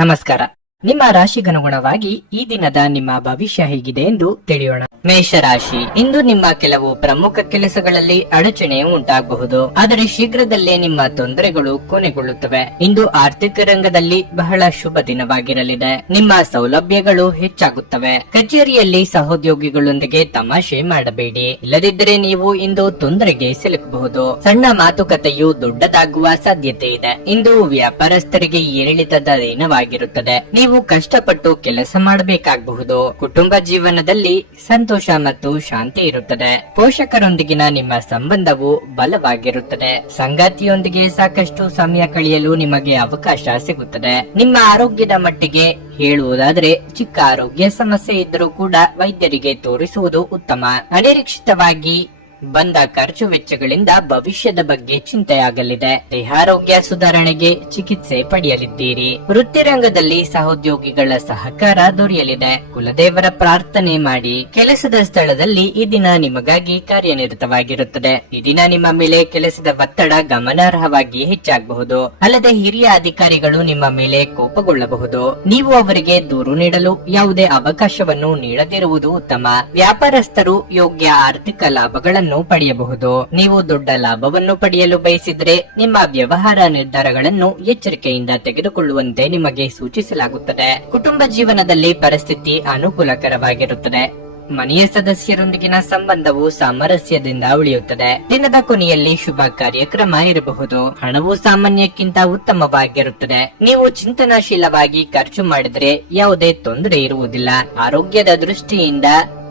ನಮಸ್ಕಾರ. ನಿಮ್ಮ ರಾಶಿಗನುಗುಣವಾಗಿ ಈ ದಿನದ ನಿಮ್ಮ ಭವಿಷ್ಯ ಹೇಗಿದೆ ಎಂದು ತಿಳಿಯೋಣ. ಮೇಷರಾಶಿ, ಇಂದು ನಿಮ್ಮ ಕೆಲವು ಪ್ರಮುಖ ಕೆಲಸಗಳಲ್ಲಿ ಅಡಚಣೆ ಉಂಟಾಗಬಹುದು, ಆದರೆ ಶೀಘ್ರದಲ್ಲೇ ನಿಮ್ಮ ತೊಂದರೆಗಳು ಕೊನೆಗೊಳ್ಳುತ್ತವೆ. ಇಂದು ಆರ್ಥಿಕ ರಂಗದಲ್ಲಿ ಬಹಳ ಶುಭ ದಿನವಾಗಿರಲಿದೆ. ನಿಮ್ಮ ಸೌಲಭ್ಯಗಳು ಹೆಚ್ಚಾಗುತ್ತವೆ. ಕಚೇರಿಯಲ್ಲಿ ಸಹೋದ್ಯೋಗಿಗಳೊಂದಿಗೆ ತಮಾಷೆ ಮಾಡಬೇಡಿ, ಇಲ್ಲದಿದ್ದರೆ ನೀವು ಇಂದು ತೊಂದರೆಗೆ ಸಿಲುಕಬಹುದು. ಸಣ್ಣ ಮಾತುಕತೆಯು ದೊಡ್ಡದಾಗುವ ಸಾಧ್ಯತೆ ಇದೆ. ಇಂದು ವ್ಯಾಪಾರಸ್ಥರಿಗೆ ಏರಿಳಿತದ ದಿನವಾಗಿರುತ್ತದೆ. ನೀವು ಕಷ್ಟಪಟ್ಟು ಕೆಲಸ ಮಾಡಬೇಕಾಗಬಹುದು. ಕುಟುಂಬ ಜೀವನದಲ್ಲಿ ಸಂತೋಷ ಮತ್ತು ಶಾಂತಿ ಇರುತ್ತದೆ. ಪೋಷಕರೊಂದಿಗಿನ ನಿಮ್ಮ ಸಂಬಂಧವು ಬಲವಾಗಿರುತ್ತದೆ. ಸಂಗಾತಿಯೊಂದಿಗೆ ಸಾಕಷ್ಟು ಸಮಯ ಕಳೆಯಲು ನಿಮಗೆ ಅವಕಾಶ ಸಿಗುತ್ತದೆ. ನಿಮ್ಮ ಆರೋಗ್ಯದ ಮಟ್ಟಿಗೆ ಹೇಳುವುದಾದರೆ ಚಿಕ್ಕ ಆರೋಗ್ಯ ಸಮಸ್ಯೆ ಇದ್ದರೂ ಕೂಡ ವೈದ್ಯರಿಗೆ ತೋರಿಸುವುದು ಉತ್ತಮ. ಅನಿರೀಕ್ಷಿತವಾಗಿ ಬಂದ ಖರ್ಚು ವೆಚ್ಚಗಳಿಂದ ಭವಿಷ್ಯದ ಬಗ್ಗೆ ಚಿಂತೆಯಾಗಲಿದೆ. ದೇಹಾರೋಗ್ಯ ಸುಧಾರಣೆಗೆ ಚಿಕಿತ್ಸೆ ಪಡೆಯಲಿದ್ದೀರಿ. ವೃತ್ತಿರಂಗದಲ್ಲಿ ಸಹೋದ್ಯೋಗಿಗಳ ಸಹಕಾರ ದೊರೆಯಲಿದೆ. ಕುಲದೇವರ ಪ್ರಾರ್ಥನೆ ಮಾಡಿ. ಕೆಲಸದ ಸ್ಥಳದಲ್ಲಿ ಈ ದಿನ ನಿಮಗಾಗಿ ಕಾರ್ಯನಿರತವಾಗಿರುತ್ತದೆ. ಈ ದಿನ ನಿಮ್ಮ ಮೇಲೆ ಕೆಲಸದ ಒತ್ತಡ ಗಮನಾರ್ಹವಾಗಿ ಹೆಚ್ಚಾಗಬಹುದು. ಅಲ್ಲದೆ ಹಿರಿಯ ಅಧಿಕಾರಿಗಳು ನಿಮ್ಮ ಮೇಲೆ ಕೋಪಗೊಳ್ಳಬಹುದು. ನೀವು ಅವರಿಗೆ ದೂರು ನೀಡಲು ಯಾವುದೇ ಅವಕಾಶವನ್ನು ನೀಡದಿರುವುದು ಉತ್ತಮ. ವ್ಯಾಪಾರಸ್ಥರು ಯೋಗ್ಯ ಆರ್ಥಿಕ ಲಾಭಗಳನ್ನು ಪಡೆಯಬಹುದು. ನೀವು ದೊಡ್ಡ ಲಾಭವನ್ನು ಪಡೆಯಲು ಬಯಸಿದ್ರೆ ನಿಮ್ಮ ವ್ಯವಹಾರ ನಿರ್ಧಾರಗಳನ್ನು ಎಚ್ಚರಿಕೆಯಿಂದ ತೆಗೆದುಕೊಳ್ಳುವಂತೆ ನಿಮಗೆ ಸೂಚಿಸಲಾಗುತ್ತದೆ. ಕುಟುಂಬ ಜೀವನದಲ್ಲಿ ಪರಿಸ್ಥಿತಿ ಅನುಕೂಲಕರವಾಗಿರುತ್ತದೆ. ಮನೆಯ ಸದಸ್ಯರೊಂದಿಗಿನ ಸಂಬಂಧವು ಸಾಮರಸ್ಯದಿಂದ ಉಳಿಯುತ್ತದೆ. ದಿನದ ಕೊನೆಯಲ್ಲಿ ಶುಭ ಕಾರ್ಯಕ್ರಮ ಇರಬಹುದು. ಹಣವು ಸಾಮಾನ್ಯಕ್ಕಿಂತ ಉತ್ತಮವಾಗಿರುತ್ತದೆ. ನೀವು ಚಿಂತನಾಶೀಲವಾಗಿ ಖರ್ಚು ಮಾಡಿದರೆ ಯಾವುದೇ ತೊಂದರೆ ಇರುವುದಿಲ್ಲ. ಆರೋಗ್ಯದ ದೃಷ್ಟಿಯಿಂದ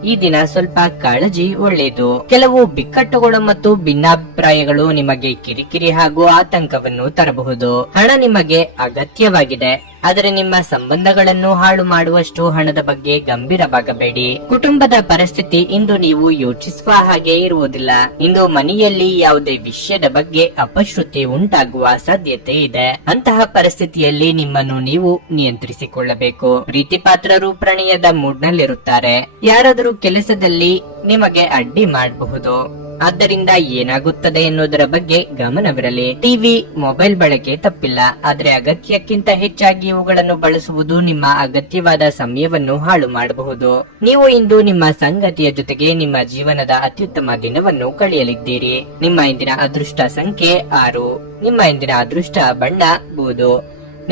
ಈ ದಿನ ಸ್ವಲ್ಪ ಕಾಳಜಿ ಒಳ್ಳೆಯದು. ಕೆಲವು ಬಿಕ್ಕಟ್ಟುಗಳು ಮತ್ತು ಭಿನ್ನಾಭಿಪ್ರಾಯಗಳು ನಿಮಗೆ ಕಿರಿಕಿರಿ ಹಾಗೂ ಆತಂಕವನ್ನು ತರಬಹುದು. ಹಣ ನಿಮಗೆ ಅಗತ್ಯವಾಗಿದೆ, ಆದರೆ ನಿಮ್ಮ ಸಂಬಂಧಗಳನ್ನು ಹಾಳು ಮಾಡುವಷ್ಟು ಹಣದ ಬಗ್ಗೆ ಗಂಭೀರವಾಗಬೇಡಿ. ಕುಟುಂಬದ ಪರಿಸ್ಥಿತಿ ಇಂದು ನೀವು ಯೋಚಿಸುವ ಹಾಗೆ ಇರುವುದಿಲ್ಲ. ಇಂದು ಮನೆಯಲ್ಲಿ ಯಾವುದೇ ವಿಷಯದ ಬಗ್ಗೆ ಅಪಶ್ರುತಿ ಉಂಟಾಗುವ ಸಾಧ್ಯತೆ ಇದೆ. ಅಂತಹ ಪರಿಸ್ಥಿತಿಯಲ್ಲಿ ನಿಮ್ಮನ್ನು ನೀವು ನಿಯಂತ್ರಿಸಿಕೊಳ್ಳಬೇಕು. ಪ್ರೀತಿ ಪಾತ್ರರು ಪ್ರಣಯದ ಮೂಡ್ನಲ್ಲಿರುತ್ತಾರೆ. ಯಾರಾದರೂ ಕೆಲಸದಲ್ಲಿ ನಿಮಗೆ ಅಡ್ಡಿ ಮಾಡಬಹುದು. ಆದ್ದರಿಂದ ಏನಾಗುತ್ತದೆ ಎನ್ನುವುದರ ಬಗ್ಗೆ ಗಮನವಿರಲಿ. ಟಿವಿ, ಮೊಬೈಲ್ ಬಳಕೆ ತಪ್ಪಿಲ್ಲ, ಆದರೆ ಅಗತ್ಯಕ್ಕಿಂತ ಹೆಚ್ಚಾಗಿ ಇವುಗಳನ್ನು ಬಳಸುವುದು ನಿಮ್ಮ ಅಗತ್ಯವಾದ ಸಮಯವನ್ನು ಹಾಳು ಮಾಡಬಹುದು. ನೀವು ಇಂದು ನಿಮ್ಮ ಸಂಗಾತಿಯ ಜೊತೆಗೆ ನಿಮ್ಮ ಜೀವನದ ಅತ್ಯುತ್ತಮ ದಿನವನ್ನು ಕಳೆಯಲಿದ್ದೀರಿ. ನಿಮ್ಮ ಇಂದಿನ ಅದೃಷ್ಟ ಸಂಖ್ಯೆ 6. ನಿಮ್ಮ ಇಂದಿನ ಅದೃಷ್ಟ ಬಣ್ಣ ಬೂದು.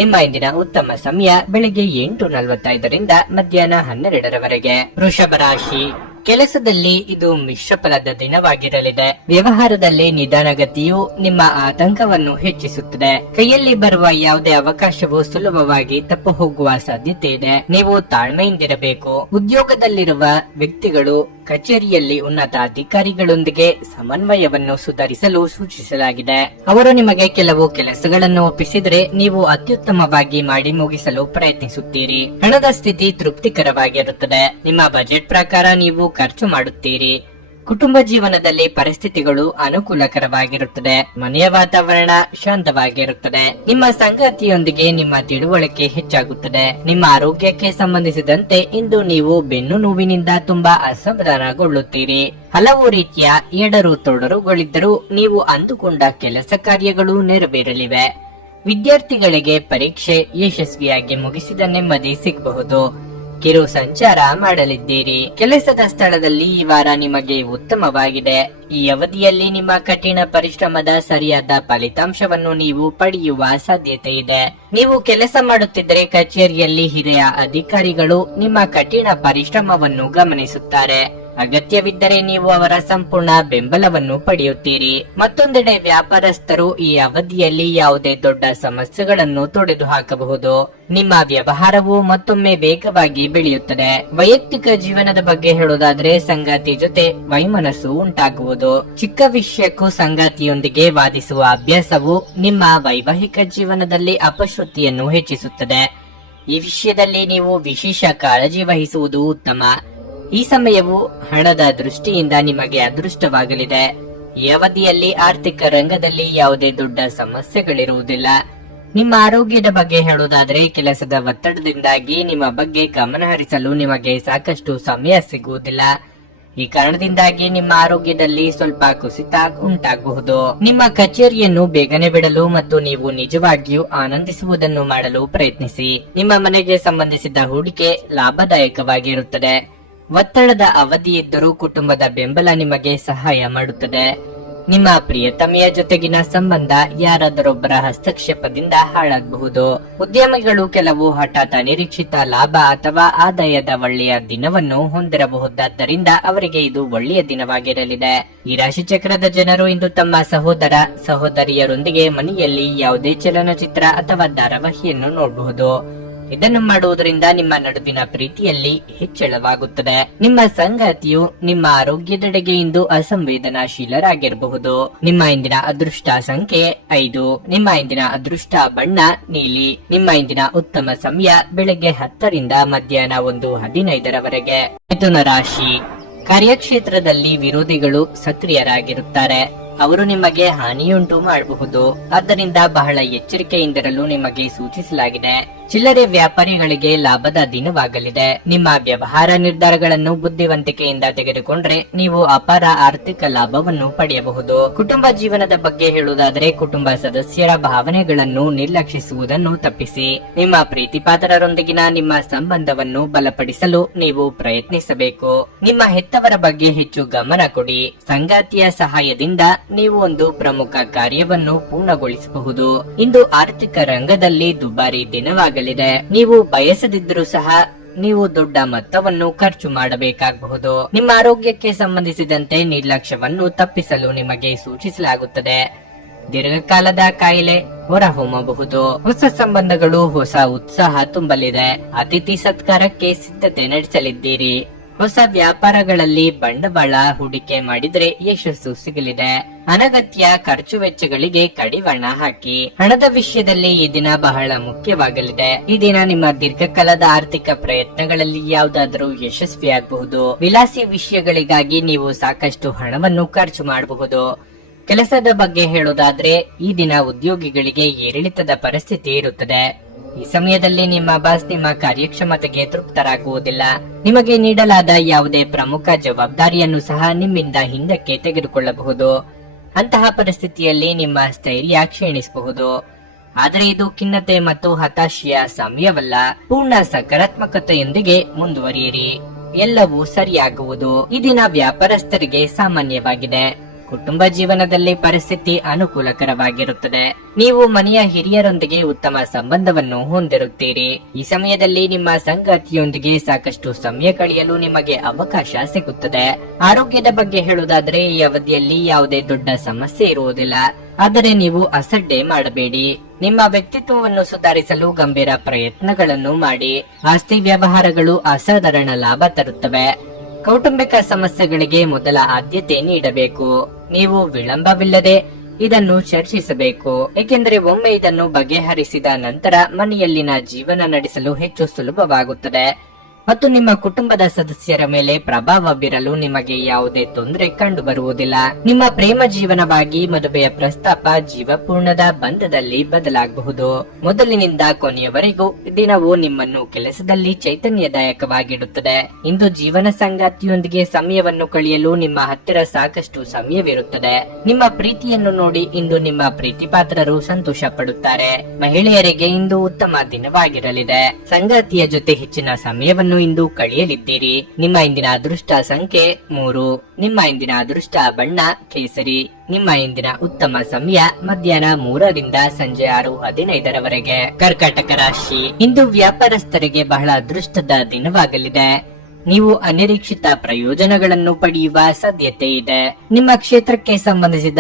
ನಿಮ್ಮ ಇಂದಿನ ಉತ್ತಮ ಸಮಯ ಬೆಳಗ್ಗೆ 8:45ರಿಂದ ಮಧ್ಯಾಹ್ನ 12ರವರೆಗೆ. ವೃಷಭ ರಾಶಿ, ಕೆಲಸದಲ್ಲಿ ಇದು ಮಿಶ್ರ ಫಲದ ದಿನವಾಗಿರಲಿದೆ. ವ್ಯವಹಾರದಲ್ಲಿ ನಿಧಾನಗತಿಯು ನಿಮ್ಮ ಆತಂಕವನ್ನು ಹೆಚ್ಚಿಸುತ್ತದೆ. ಕೈಯಲ್ಲಿ ಬರುವ ಯಾವುದೇ ಅವಕಾಶವು ಸುಲಭವಾಗಿ ತಪ್ಪು ಹೋಗುವ ಸಾಧ್ಯತೆ ಇದೆ. ನೀವು ತಾಳ್ಮೆಯಿಂದಿರಬೇಕು. ಉದ್ಯೋಗದಲ್ಲಿರುವ ವ್ಯಕ್ತಿಗಳು ಕಚೇರಿಯಲ್ಲಿ ಉನ್ನತ ಅಧಿಕಾರಿಗಳೊಂದಿಗೆ ಸಮನ್ವಯವನ್ನು ಸುಧಾರಿಸಲು ಸೂಚಿಸಲಾಗಿದೆ. ಅವರು ನಿಮಗೆ ಕೆಲವು ಕೆಲಸಗಳನ್ನು ಒಪ್ಪಿಸಿದರೆ ನೀವು ಅತ್ಯುತ್ತಮವಾಗಿ ಮಾಡಿ ಮುಗಿಸಲು ಪ್ರಯತ್ನಿಸುತ್ತೀರಿ. ಹಣದ ಸ್ಥಿತಿ ತೃಪ್ತಿಕರವಾಗಿರುತ್ತದೆ. ನಿಮ್ಮ ಬಜೆಟ್ ಪ್ರಕಾರ ನೀವು ಖರ್ಚು ಮಾಡುತ್ತೀರಿ. ಕುಟುಂಬ ಜೀವನದಲ್ಲಿ ಪರಿಸ್ಥಿತಿಗಳು ಅನುಕೂಲಕರವಾಗಿರುತ್ತದೆ. ಮನೆಯ ವಾತಾವರಣ ಶಾಂತವಾಗಿರುತ್ತದೆ. ನಿಮ್ಮ ಸಂಗಾತಿಯೊಂದಿಗೆ ನಿಮ್ಮ ತಿಳುವಳಿಕೆ ಹೆಚ್ಚಾಗುತ್ತದೆ. ನಿಮ್ಮ ಆರೋಗ್ಯಕ್ಕೆ ಸಂಬಂಧಿಸಿದಂತೆ ಇಂದು ನೀವು ಬೆನ್ನು ನೋವಿನಿಂದ ತುಂಬಾ ಅಸಮಾಧಾನಗೊಳ್ಳುತ್ತೀರಿ. ಹಲವು ರೀತಿಯ ಎಡರು ತೊಡರುಗಳಿದ್ದರೂ ನೀವು ಅಂದುಕೊಂಡ ಕೆಲಸ ಕಾರ್ಯಗಳು ನೆರವೇರಲಿವೆ. ವಿದ್ಯಾರ್ಥಿಗಳಿಗೆ ಪರೀಕ್ಷೆ ಯಶಸ್ವಿಯಾಗಿ ಮುಗಿಸಿದ ನೆಮ್ಮದಿ ಸಿಗಬಹುದು. ಕಿರು ಸಂಚಾರ ಮಾಡಲಿದ್ದೀರಿ. ಕೆಲಸದ ಸ್ಥಳದಲ್ಲಿ ಈ ವಾರ ನಿಮಗೆ ಉತ್ತಮವಾಗಿದೆ. ಈ ಅವಧಿಯಲ್ಲಿ ನಿಮ್ಮ ಕಠಿಣ ಪರಿಶ್ರಮದ ಸರಿಯಾದ ಫಲಿತಾಂಶವನ್ನು ನೀವು ಪಡೆಯುವ ಸಾಧ್ಯತೆ ಇದೆ. ನೀವು ಕೆಲಸ ಮಾಡುತ್ತಿದ್ದರೆ ಕಚೇರಿಯಲ್ಲಿ ಹಿರಿಯ ಅಧಿಕಾರಿಗಳು ನಿಮ್ಮ ಕಠಿಣ ಪರಿಶ್ರಮವನ್ನು ಗಮನಿಸುತ್ತಾರೆ. ಅಗತ್ಯವಿದ್ದರೆ ನೀವು ಅವರ ಸಂಪೂರ್ಣ ಬೆಂಬಲವನ್ನು ಪಡೆಯುತ್ತೀರಿ. ಮತ್ತೊಂದೆಡೆ ವ್ಯಾಪಾರಸ್ಥರು ಈ ಅವಧಿಯಲ್ಲಿ ಯಾವುದೇ ದೊಡ್ಡ ಸಮಸ್ಯೆಗಳನ್ನು ತೊಡೆದು ಹಾಕಬಹುದು. ನಿಮ್ಮ ವ್ಯವಹಾರವು ಮತ್ತೊಮ್ಮೆ ವೇಗವಾಗಿ ಬೆಳೆಯುತ್ತದೆ. ವೈಯಕ್ತಿಕ ಜೀವನದ ಬಗ್ಗೆ ಹೇಳೋದಾದ್ರೆ ಸಂಗಾತಿ ಜೊತೆ ವೈಮನಸ್ಸು ಉಂಟಾಗುವುದು. ಚಿಕ್ಕ ವಿಷಯಕ್ಕೂ ಸಂಗಾತಿಯೊಂದಿಗೆ ವಾದಿಸುವ ಅಭ್ಯಾಸವು ನಿಮ್ಮ ವೈವಾಹಿಕ ಜೀವನದಲ್ಲಿ ಅಪಶ್ರುತಿಯನ್ನು ಹೆಚ್ಚಿಸುತ್ತದೆ. ಈ ವಿಷಯದಲ್ಲಿ ನೀವು ವಿಶೇಷ ಕಾಳಜಿ ವಹಿಸುವುದು ಉತ್ತಮ. ಈ ಸಮಯವು ಹಣದ ದೃಷ್ಟಿಯಿಂದ ನಿಮಗೆ ಅದೃಷ್ಟವಾಗಲಿದೆ. ಈ ಅವಧಿಯಲ್ಲಿ ಆರ್ಥಿಕ ರಂಗದಲ್ಲಿ ಯಾವುದೇ ದೊಡ್ಡ ಸಮಸ್ಯೆಗಳಿರುವುದಿಲ್ಲ. ನಿಮ್ಮ ಆರೋಗ್ಯದ ಬಗ್ಗೆ ಹೇಳುವುದಾದರೆ ಕೆಲಸದ ಒತ್ತಡದಿಂದಾಗಿ ನಿಮ್ಮ ಬಗ್ಗೆ ಗಮನ ಹರಿಸಲು ನಿಮಗೆ ಸಾಕಷ್ಟು ಸಮಯ ಸಿಗುವುದಿಲ್ಲ. ಈ ಕಾರಣದಿಂದಾಗಿ ನಿಮ್ಮ ಆರೋಗ್ಯದಲ್ಲಿ ಸ್ವಲ್ಪ ಕುಸಿತ ಉಂಟಾಗಬಹುದು. ನಿಮ್ಮ ಕಚೇರಿಯನ್ನು ಬೇಗನೆ ಬಿಡಲು ಮತ್ತು ನೀವು ನಿಜವಾಗಿಯೂ ಆನಂದಿಸುವುದನ್ನು ಮಾಡಲು ಪ್ರಯತ್ನಿಸಿ. ನಿಮ್ಮ ಮನೆಗೆ ಸಂಬಂಧಿಸಿದ ಹೂಡಿಕೆ ಲಾಭದಾಯಕವಾಗಿರುತ್ತದೆ. ಒತ್ತಡದ ಅವಧಿ ಇದ್ದರೂ ಕುಟುಂಬದ ಬೆಂಬಲ ನಿಮಗೆ ಸಹಾಯ ಮಾಡುತ್ತದೆ. ನಿಮ್ಮ ಪ್ರಿಯತಮೆಯ ಜೊತೆಗಿನ ಸಂಬಂಧ ಯಾರಾದರೊಬ್ಬರ ಹಸ್ತಕ್ಷೇಪದಿಂದ ಹಾಳಾಗಬಹುದು. ಉದ್ಯಮಿಗಳು ಕೆಲವು ಹಠಾತ್ ಅನಿರೀಕ್ಷಿತ ಲಾಭ ಅಥವಾ ಆದಾಯದ ಒಳ್ಳೆಯ ದಿನವನ್ನು ಹೊಂದಿರಬಹುದಾದ್ದರಿಂದ ಅವರಿಗೆ ಇದು ಒಳ್ಳೆಯ ದಿನವಾಗಿರಲಿದೆ. ಈ ರಾಶಿ ಚಕ್ರದ ಜನರು ಇಂದು ತಮ್ಮ ಸಹೋದರ ಸಹೋದರಿಯರೊಂದಿಗೆ ಮನೆಯಲ್ಲಿ ಯಾವುದೇ ಚಲನಚಿತ್ರ ಅಥವಾ ಧಾರಾವಾಹಿಯನ್ನು ನೋಡಬಹುದು. ಇದನ್ನು ಮಾಡುವುದರಿಂದ ನಿಮ್ಮ ನಡುವಿನ ಪ್ರೀತಿಯಲ್ಲಿ ಹೆಚ್ಚಳವಾಗುತ್ತದೆ. ನಿಮ್ಮ ಸಂಗಾತಿಯು ನಿಮ್ಮ ಆರೋಗ್ಯದೆಡೆಗೆ ಇಂದು ಅಸಂವೇದನಾಶೀಲರಾಗಿರಬಹುದು. ನಿಮ್ಮ ಇಂದಿನ ಅದೃಷ್ಟ ಸಂಖ್ಯೆ 5. ನಿಮ್ಮ ಇಂದಿನ ಅದೃಷ್ಟ ಬಣ್ಣ ನೀಲಿ. ನಿಮ್ಮ ಇಂದಿನ ಉತ್ತಮ ಸಮಯ ಬೆಳಗ್ಗೆ 10 ರಿಂದ ಮಧ್ಯಾಹ್ನ 1:15 ಮಿಥುನ ರಾಶಿ. ಕಾರ್ಯಕ್ಷೇತ್ರದಲ್ಲಿ ವಿರೋಧಿಗಳು ಸಕ್ರಿಯರಾಗಿರುತ್ತಾರೆ. ಅವರು ನಿಮಗೆ ಹಾನಿಯುಂಟು ಮಾಡಬಹುದು. ಆದ್ದರಿಂದ ಬಹಳ ಎಚ್ಚರಿಕೆಯಿಂದಿರಲು ನಿಮಗೆ ಸೂಚಿಸಲಾಗಿದೆ. ಚಿಲ್ಲರೆ ವ್ಯಾಪಾರಿಗಳಿಗೆ ಲಾಭದ ದಿನವಾಗಲಿದೆ. ನಿಮ್ಮ ವ್ಯವಹಾರ ನಿರ್ಧಾರಗಳನ್ನು ಬುದ್ಧಿವಂತಿಕೆಯಿಂದ ತೆಗೆದುಕೊಂಡ್ರೆ ನೀವು ಅಪಾರ ಆರ್ಥಿಕ ಲಾಭವನ್ನು ಪಡೆಯಬಹುದು. ಕುಟುಂಬ ಜೀವನದ ಬಗ್ಗೆ ಹೇಳುವುದಾದರೆ ಕುಟುಂಬ ಸದಸ್ಯರ ಭಾವನೆಗಳನ್ನು ನಿರ್ಲಕ್ಷಿಸುವುದನ್ನು ತಪ್ಪಿಸಿ. ನಿಮ್ಮ ಪ್ರೀತಿಪಾತ್ರರೊಂದಿಗಿನ ನಿಮ್ಮ ಸಂಬಂಧವನ್ನು ಬಲಪಡಿಸಲು ನೀವು ಪ್ರಯತ್ನಿಸಬೇಕು. ನಿಮ್ಮ ಹೆತ್ತವರ ಬಗ್ಗೆ ಹೆಚ್ಚು ಗಮನ ಕೊಡಿ. ಸಂಗಾತಿಯ ಸಹಾಯದಿಂದ ನೀವು ಒಂದು ಪ್ರಮುಖ ಕಾರ್ಯವನ್ನು ಪೂರ್ಣಗೊಳಿಸಬಹುದು. ಇಂದು ಆರ್ಥಿಕ ರಂಗದಲ್ಲಿ ದುಬಾರಿ ದಿನವಾಗಲಿದೆ. ನೀವು ಬಯಸದಿದ್ದರೂ ಸಹ ನೀವು ದೊಡ್ಡ ಮೊತ್ತವನ್ನು ಖರ್ಚು ಮಾಡಬೇಕಾಗಬಹುದು. ನಿಮ್ಮ ಆರೋಗ್ಯಕ್ಕೆ ಸಂಬಂಧಿಸಿದಂತೆ ನಿರ್ಲಕ್ಷ್ಯವನ್ನು ತಪ್ಪಿಸಲು ನಿಮಗೆ ಸೂಚಿಸಲಾಗುತ್ತದೆ. ದೀರ್ಘಕಾಲದ ಕಾಯಿಲೆ ಹೊರಹೊಮ್ಮಬಹುದು. ಹೊಸ ಸಂಬಂಧಗಳು ಹೊಸ ಉತ್ಸಾಹ ತುಂಬಲಿದೆ. ಅತಿಥಿ ಸತ್ಕಾರಕ್ಕೆ ಸಿದ್ಧತೆ ನಡೆಸಲಿದ್ದೀರಿ. ಹೊಸ ವ್ಯಾಪಾರಗಳಲ್ಲಿ ಬಂಡವಾಳ ಹೂಡಿಕೆ ಮಾಡಿದ್ರೆ ಯಶಸ್ಸು ಸಿಗಲಿದೆ. ಅನಗತ್ಯ ಖರ್ಚು ವೆಚ್ಚಗಳಿಗೆ ಕಡಿವಾಣ ಹಾಕಿ. ಹಣದ ವಿಷಯದಲ್ಲಿ ಈ ದಿನ ಬಹಳ ಮುಖ್ಯವಾಗಲಿದೆ. ಈ ದಿನ ನಿಮ್ಮ ದೀರ್ಘಕಾಲದ ಆರ್ಥಿಕ ಪ್ರಯತ್ನಗಳಲ್ಲಿ ಯಾವುದಾದರೂ ಯಶಸ್ವಿಯಾಗಬಹುದು. ವಿಲಾಸಿ ವಿಷಯಗಳಿಗಾಗಿ ನೀವು ಸಾಕಷ್ಟು ಹಣವನ್ನು ಖರ್ಚು ಮಾಡಬಹುದು. ಕೆಲಸದ ಬಗ್ಗೆ ಹೇಳೋದಾದ್ರೆ ಈ ದಿನ ಉದ್ಯೋಗಿಗಳಿಗೆ ಏರಿಳಿತದ ಪರಿಸ್ಥಿತಿ ಇರುತ್ತದೆ. ಈ ಸಮಯದಲ್ಲಿ ನಿಮ್ಮ ಬಾಸ್ ನಿಮ್ಮ ಕಾರ್ಯಕ್ಷಮತೆಗೆ ತೃಪ್ತರಾಗುವುದಿಲ್ಲ. ನಿಮಗೆ ನೀಡಲಾದ ಯಾವುದೇ ಪ್ರಮುಖ ಜವಾಬ್ದಾರಿಯನ್ನು ಸಹ ನಿಮ್ಮಿಂದ ಹಿಂದಕ್ಕೆ ತೆಗೆದುಕೊಳ್ಳಬಹುದು. ಅಂತಹ ಪರಿಸ್ಥಿತಿಯಲ್ಲಿ ನಿಮ್ಮ ಸ್ಥೈರ್ಯ ಕ್ಷೀಣಿಸಬಹುದು. ಆದರೆ ಇದು ಖಿನ್ನತೆ ಮತ್ತು ಹತಾಶೆಯ ಸಮಯವಲ್ಲ. ಪೂರ್ಣ ಸಕಾರಾತ್ಮಕತೆಯೊಂದಿಗೆ ಮುಂದುವರಿಯಿರಿ. ಎಲ್ಲವೂ ಸರಿಯಾಗುವುದು. ಈ ದಿನ ವ್ಯಾಪಾರಸ್ಥರಿಗೆ ಸಾಮಾನ್ಯವಾಗಿದೆ. ಕುಟುಂಬ ಜೀವನದಲ್ಲಿ ಪರಿಸ್ಥಿತಿ ಅನುಕೂಲಕರವಾಗಿರುತ್ತದೆ. ನೀವು ಮನೆಯ ಹಿರಿಯರೊಂದಿಗೆ ಉತ್ತಮ ಸಂಬಂಧವನ್ನು ಹೊಂದಿರುತ್ತೀರಿ. ಈ ಸಮಯದಲ್ಲಿ ನಿಮ್ಮ ಸಂಗಾತಿಯೊಂದಿಗೆ ಸಾಕಷ್ಟು ಸಮಯ ಕಳೆಯಲು ನಿಮಗೆ ಅವಕಾಶ ಸಿಗುತ್ತದೆ. ಆರೋಗ್ಯದ ಬಗ್ಗೆ ಹೇಳುವುದಾದ್ರೆ ಈ ಅವಧಿಯಲ್ಲಿ ಯಾವುದೇ ದೊಡ್ಡ ಸಮಸ್ಯೆ ಇರುವುದಿಲ್ಲ. ಆದರೆ ನೀವು ಅಸಡ್ಡೆ ಮಾಡಬೇಡಿ. ನಿಮ್ಮ ವ್ಯಕ್ತಿತ್ವವನ್ನು ಸುಧಾರಿಸಲು ಗಂಭೀರ ಪ್ರಯತ್ನಗಳನ್ನು ಮಾಡಿ. ಆಸ್ತಿ ವ್ಯವಹಾರಗಳು ಅಸಾಧಾರಣ ಲಾಭ ತರುತ್ತವೆ. ಕೌಟುಂಬಿಕ ಸಮಸ್ಯೆಗಳಿಗೆ ಮೊದಲ ಆದ್ಯತೆ ನೀಡಬೇಕು. ನೀವು ವಿಳಂಬವಿಲ್ಲದೆ ಇದನ್ನು ಚರ್ಚಿಸಬೇಕು. ಏಕೆಂದರೆ ಒಮ್ಮೆ ಇದನ್ನು ಬಗೆಹರಿಸಿದ ನಂತರ ಮನೆಯಲ್ಲಿನ ಜೀವನ ನಡೆಸಲು ಹೆಚ್ಚು ಸುಲಭವಾಗುತ್ತದೆ ಮತ್ತು ನಿಮ್ಮ ಕುಟುಂಬದ ಸದಸ್ಯರ ಮೇಲೆ ಪ್ರಭಾವ ಬೀರಲು ನಿಮಗೆ ಯಾವುದೇ ತೊಂದರೆ ಕಂಡು ಬರುವುದಿಲ್ಲ. ನಿಮ್ಮ ಪ್ರೇಮ ಜೀವನವಾಗಿ ಮದುವೆಯ ಪ್ರಸ್ತಾಪ ಜೀವಪೂರ್ಣದ ಬಂಧದಲ್ಲಿ ಬದಲಾಗಬಹುದು. ಮೊದಲಿನಿಂದ ಕೊನೆಯವರೆಗೂ ದಿನವೂ ನಿಮ್ಮನ್ನು ಕೆಲಸದಲ್ಲಿ ಚೈತನ್ಯದಾಯಕವಾಗಿಡುತ್ತದೆ. ಇಂದು ಜೀವನ ಸಂಗಾತಿಯೊಂದಿಗೆ ಸಮಯವನ್ನು ಕಳೆಯಲು ನಿಮ್ಮ ಹತ್ತಿರ ಸಾಕಷ್ಟು ಸಮಯವಿರುತ್ತದೆ. ನಿಮ್ಮ ಪ್ರೀತಿಯನ್ನು ನೋಡಿ ಇಂದು ನಿಮ್ಮ ಪ್ರೀತಿಪಾತ್ರರು ಸಂತೋಷ ಪಡುತ್ತಾರೆ. ಮಹಿಳೆಯರಿಗೆ ಇಂದು ಉತ್ತಮ ದಿನವಾಗಿರಲಿದೆ. ಸಂಗಾತಿಯ ಜೊತೆ ಹೆಚ್ಚಿನ ಸಮಯವನ್ನು ಇಂದು ಕಳೆಯಲಿದ್ದೀರಿ. ನಿಮ್ಮ ಇಂದಿನ ಅದೃಷ್ಟ ಸಂಖ್ಯೆ 3. ನಿಮ್ಮ ಇಂದಿನ ಅದೃಷ್ಟ ಬಣ್ಣ ಕೇಸರಿ. ನಿಮ್ಮ ಇಂದಿನ ಉತ್ತಮ ಸಮಯ ಮಧ್ಯಾಹ್ನ 3 ರಿಂದ ಸಂಜೆ 6:15 ಕರ್ಕಾಟಕ ರಾಶಿ. ಇಂದು ವ್ಯಾಪಾರಸ್ಥರಿಗೆ ಬಹಳ ಅದೃಷ್ಟದ ದಿನವಾಗಲಿದೆ. ನೀವು ಅನಿರೀಕ್ಷಿತ ಪ್ರಯೋಜನಗಳನ್ನು ಪಡೆಯುವ ಸಾಧ್ಯತೆ ಇದೆ. ನಿಮ್ಮ ಕ್ಷೇತ್ರಕ್ಕೆ ಸಂಬಂಧಿಸಿದ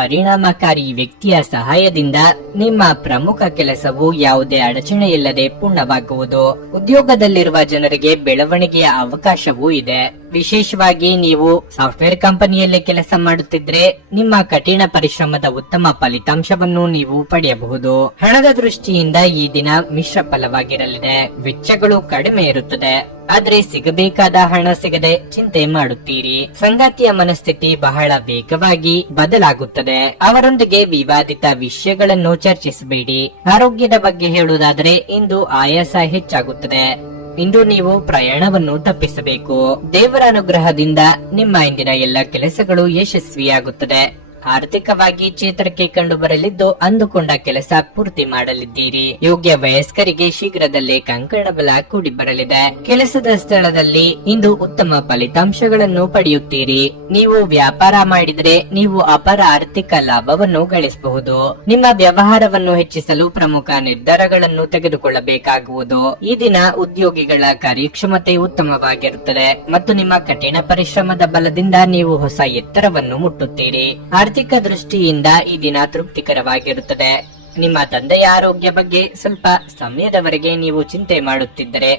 ಪರಿಣಾಮಕಾರಿ ವ್ಯಕ್ತಿಯ ಸಹಾಯದಿಂದ ನಿಮ್ಮ ಪ್ರಮುಖ ಕೆಲಸವು ಯಾವುದೇ ಅಡಚಣೆಯಿಲ್ಲದೆ ಪೂರ್ಣವಾಗುವುದು. ಉದ್ಯೋಗದಲ್ಲಿರುವ ಜನರಿಗೆ ಬೆಳವಣಿಗೆಯ ಅವಕಾಶವೂ ಇದೆ. ವಿಶೇಷವಾಗಿ ನೀವು ಸಾಫ್ಟ್ವೇರ್ ಕಂಪನಿಯಲ್ಲಿ ಕೆಲಸ ಮಾಡುತ್ತಿದ್ರೆ ನಿಮ್ಮ ಕಠಿಣ ಪರಿಶ್ರಮದ ಉತ್ತಮ ಫಲಿತಾಂಶವನ್ನು ನೀವು ಪಡೆಯಬಹುದು. ಹಣದ ದೃಷ್ಟಿಯಿಂದ ಈ ದಿನ ಮಿಶ್ರ ಫಲವಾಗಿರಲಿದೆ. ವೆಚ್ಚಗಳು ಕಡಿಮೆ ಇರುತ್ತದೆ. ಆದ್ರೆ ಸಿಗಬೇಕಾದ ಹಣ ಸಿಗದೆ ಚಿಂತೆ ಮಾಡುತ್ತೀರಿ. ಸಂಗಾತಿಯ ಮನಸ್ಥಿತಿ ಬಹಳ ವೇಗವಾಗಿ ಬದಲಾಗುತ್ತದೆ. ಅವರೊಂದಿಗೆ ವಿವಾದಿತ ವಿಷಯಗಳನ್ನು ಚರ್ಚಿಸಬೇಡಿ. ಆರೋಗ್ಯದ ಬಗ್ಗೆ ಹೇಳುವುದಾದರೆ ಇಂದು ಆಯಾಸ ಹೆಚ್ಚಾಗುತ್ತದೆ. ಇಂದು ನೀವು ಪ್ರಯಾಣವನ್ನು ತಪ್ಪಿಸಬೇಕು. ದೇವರ ಅನುಗ್ರಹದಿಂದ ನಿಮ್ಮ ಇಂದಿನ ಎಲ್ಲ ಕೆಲಸಗಳು ಯಶಸ್ವಿಯಾಗುತ್ತದೆ. ಆರ್ಥಿಕವಾಗಿ ಚೇತರಿಕೆ ಕಂಡು ಬರಲಿದ್ದು ಅಂದುಕೊಂಡ ಕೆಲಸ ಪೂರ್ತಿ ಮಾಡಲಿದ್ದೀರಿ. ಯೋಗ್ಯ ವಯಸ್ಕರಿಗೆ ಶೀಘ್ರದಲ್ಲೇ ಕಂಕಣ ಬಲ ಕೂಡಿ ಬರಲಿದೆ. ಕೆಲಸದ ಸ್ಥಳದಲ್ಲಿ ಇಂದು ಉತ್ತಮ ಫಲಿತಾಂಶಗಳನ್ನು ಪಡೆಯುತ್ತೀರಿ. ನೀವು ವ್ಯಾಪಾರ ಮಾಡಿದರೆ ನೀವು ಅಪಾರ ಆರ್ಥಿಕ ಲಾಭವನ್ನು ಗಳಿಸಬಹುದು. ನಿಮ್ಮ ವ್ಯವಹಾರವನ್ನು ಹೆಚ್ಚಿಸಲು ಪ್ರಮುಖ ನಿರ್ಧಾರಗಳನ್ನು ತೆಗೆದುಕೊಳ್ಳಬೇಕಾಗುವುದು. ಈ ದಿನ ಉದ್ಯೋಗಿಗಳ ಕಾರ್ಯಕ್ಷಮತೆ ಉತ್ತಮವಾಗಿರುತ್ತದೆ ಮತ್ತು ನಿಮ್ಮ ಕಠಿಣ ಪರಿಶ್ರಮದ ಬಲದಿಂದ ನೀವು ಹೊಸ ಎತ್ತರವನ್ನು ಮುಟ್ಟುತ್ತೀರಿ. ಆರ್ಥಿಕ ದೃಷ್ಟಿಯಿಂದ ಈ ದಿನ ತೃಪ್ತಿಕರವಾಗಿರುತ್ತದೆ. ನಿಮ್ಮ ತಂದೆಯ ಆರೋಗ್ಯ ಬಗ್ಗೆ ಸ್ವಲ್ಪ ಸಮಯದವರೆಗೆ ನೀವು ಚಿಂತೆ ಮಾಡುತ್ತಿದ್ದರೆ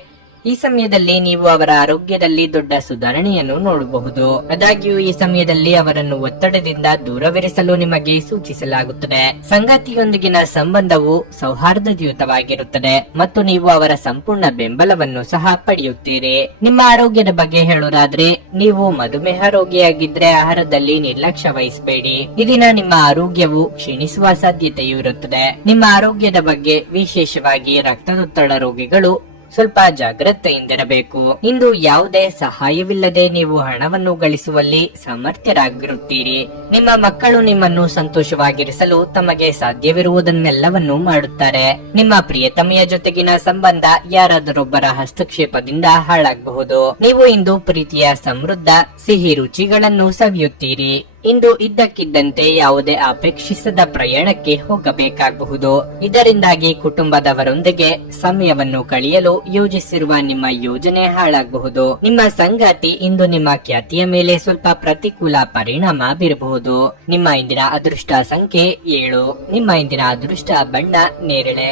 ಈ ಸಮಯದಲ್ಲಿ ನೀವು ಅವರ ಆರೋಗ್ಯದಲ್ಲಿ ದೊಡ್ಡ ಸುಧಾರಣೆಯನ್ನು ನೋಡಬಹುದು. ಆದಾಗ್ಯೂ ಈ ಸಮಯದಲ್ಲಿ ಅವರನ್ನು ಒತ್ತಡದಿಂದ ದೂರವಿರಿಸಲು ನಿಮಗೆ ಸೂಚಿಸಲಾಗುತ್ತದೆ. ಸಂಗಾತಿಯೊಂದಿಗಿನ ಸಂಬಂಧವು ಸೌಹಾರ್ದಯುತವಾಗಿರುತ್ತದೆ ಮತ್ತು ನೀವು ಅವರ ಸಂಪೂರ್ಣ ಬೆಂಬಲವನ್ನು ಸಹ ಪಡೆಯುತ್ತೀರಿ. ನಿಮ್ಮ ಆರೋಗ್ಯದ ಬಗ್ಗೆ ಹೇಳೋದಾದ್ರೆ, ನೀವು ಮಧುಮೇಹ ರೋಗಿಯಾಗಿದ್ರೆ ಆಹಾರದಲ್ಲಿ ನಿರ್ಲಕ್ಷ್ಯ ವಹಿಸಬೇಡಿ. ಈ ದಿನ ನಿಮ್ಮ ಆರೋಗ್ಯವು ಕ್ಷೀಣಿಸುವ ಸಾಧ್ಯತೆಯೂ ಇರುತ್ತದೆ. ನಿಮ್ಮ ಆರೋಗ್ಯದ ಬಗ್ಗೆ, ವಿಶೇಷವಾಗಿ ರಕ್ತದೊತ್ತಡ ರೋಗಿಗಳು ಸ್ವಲ್ಪ ಜಾಗ್ರತೆಯಿಂದಿರಬೇಕು. ಇಂದು ಯಾವುದೇ ಸಹಾಯವಿಲ್ಲದೆ ನೀವು ಹಣವನ್ನು ಗಳಿಸುವಲ್ಲಿ ಸಮರ್ಥರಾಗಿರುತ್ತೀರಿ. ನಿಮ್ಮ ಮಕ್ಕಳು ನಿಮ್ಮನ್ನು ಸಂತೋಷವಾಗಿರಿಸಲು ತಮಗೆ ಸಾಧ್ಯವಿರುವುದನ್ನೆಲ್ಲವನ್ನು ಮಾಡುತ್ತಾರೆ. ನಿಮ್ಮ ಪ್ರಿಯತಮೆಯ ಜೊತೆಗಿನ ಸಂಬಂಧ ಯಾರಾದರೊಬ್ಬರ ಹಸ್ತಕ್ಷೇಪದಿಂದ ಹಾಳಾಗಬಹುದು. ನೀವು ಇಂದು ಪ್ರೀತಿಯ ಸಮೃದ್ಧ ಸಿಹಿ ರುಚಿಗಳನ್ನು ಸವಿಯುತ್ತೀರಿ. ಇಂದು ಇದ್ದಕ್ಕಿದ್ದಂತೆ ಯಾವುದೇ ಅಪೇಕ್ಷಿಸದ ಪ್ರಯಾಣಕ್ಕೆ ಹೋಗಬೇಕಾಗಬಹುದು. ಇದರಿಂದಾಗಿ ಕುಟುಂಬದವರೊಂದಿಗೆ ಸಮಯವನ್ನು ಕಳೆಯಲು ಯೋಜಿಸಿರುವ ನಿಮ್ಮ ಯೋಜನೆ ಹಾಳಾಗಬಹುದು. ನಿಮ್ಮ ಸಂಗಾತಿ ಇಂದು ನಿಮ್ಮ ಖ್ಯಾತಿಯ ಮೇಲೆ ಸ್ವಲ್ಪ ಪ್ರತಿಕೂಲ ಪರಿಣಾಮ ಬೀರಬಹುದು. ನಿಮ್ಮ ಇಂದಿನ ಅದೃಷ್ಟ ಸಂಖ್ಯೆ 7. ನಿಮ್ಮ ಇಂದಿನ ಅದೃಷ್ಟ ಬಣ್ಣ ನೇರಳೆ.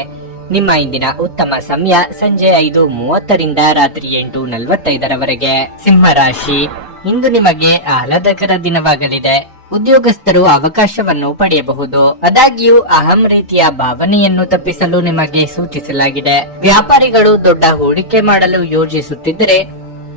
ನಿಮ್ಮ ಇಂದಿನ ಉತ್ತಮ ಸಮಯ ಸಂಜೆ 5:30ರಿಂದ ರಾತ್ರಿ 8:45ರವರೆಗೆ. ಸಿಂಹರಾಶಿ, ಇಂದು ನಿಮಗೆ ಆಹ್ಲಾದಕರ ದಿನವಾಗಲಿದೆ. ಉದ್ಯೋಗಸ್ಥರು ಅವಕಾಶವನ್ನು ಪಡೆಯಬಹುದು. ಆದಾಗ್ಯೂ ಅಹಂ ರೀತಿಯ ಭಾವನೆಯನ್ನು ತಪ್ಪಿಸಲು ನಿಮಗೆ ಸೂಚಿಸಲಾಗಿದೆ. ವ್ಯಾಪಾರಿಗಳು ದೊಡ್ಡ ಹೂಡಿಕೆ ಮಾಡಲು ಯೋಜಿಸುತ್ತಿದ್ದರೆ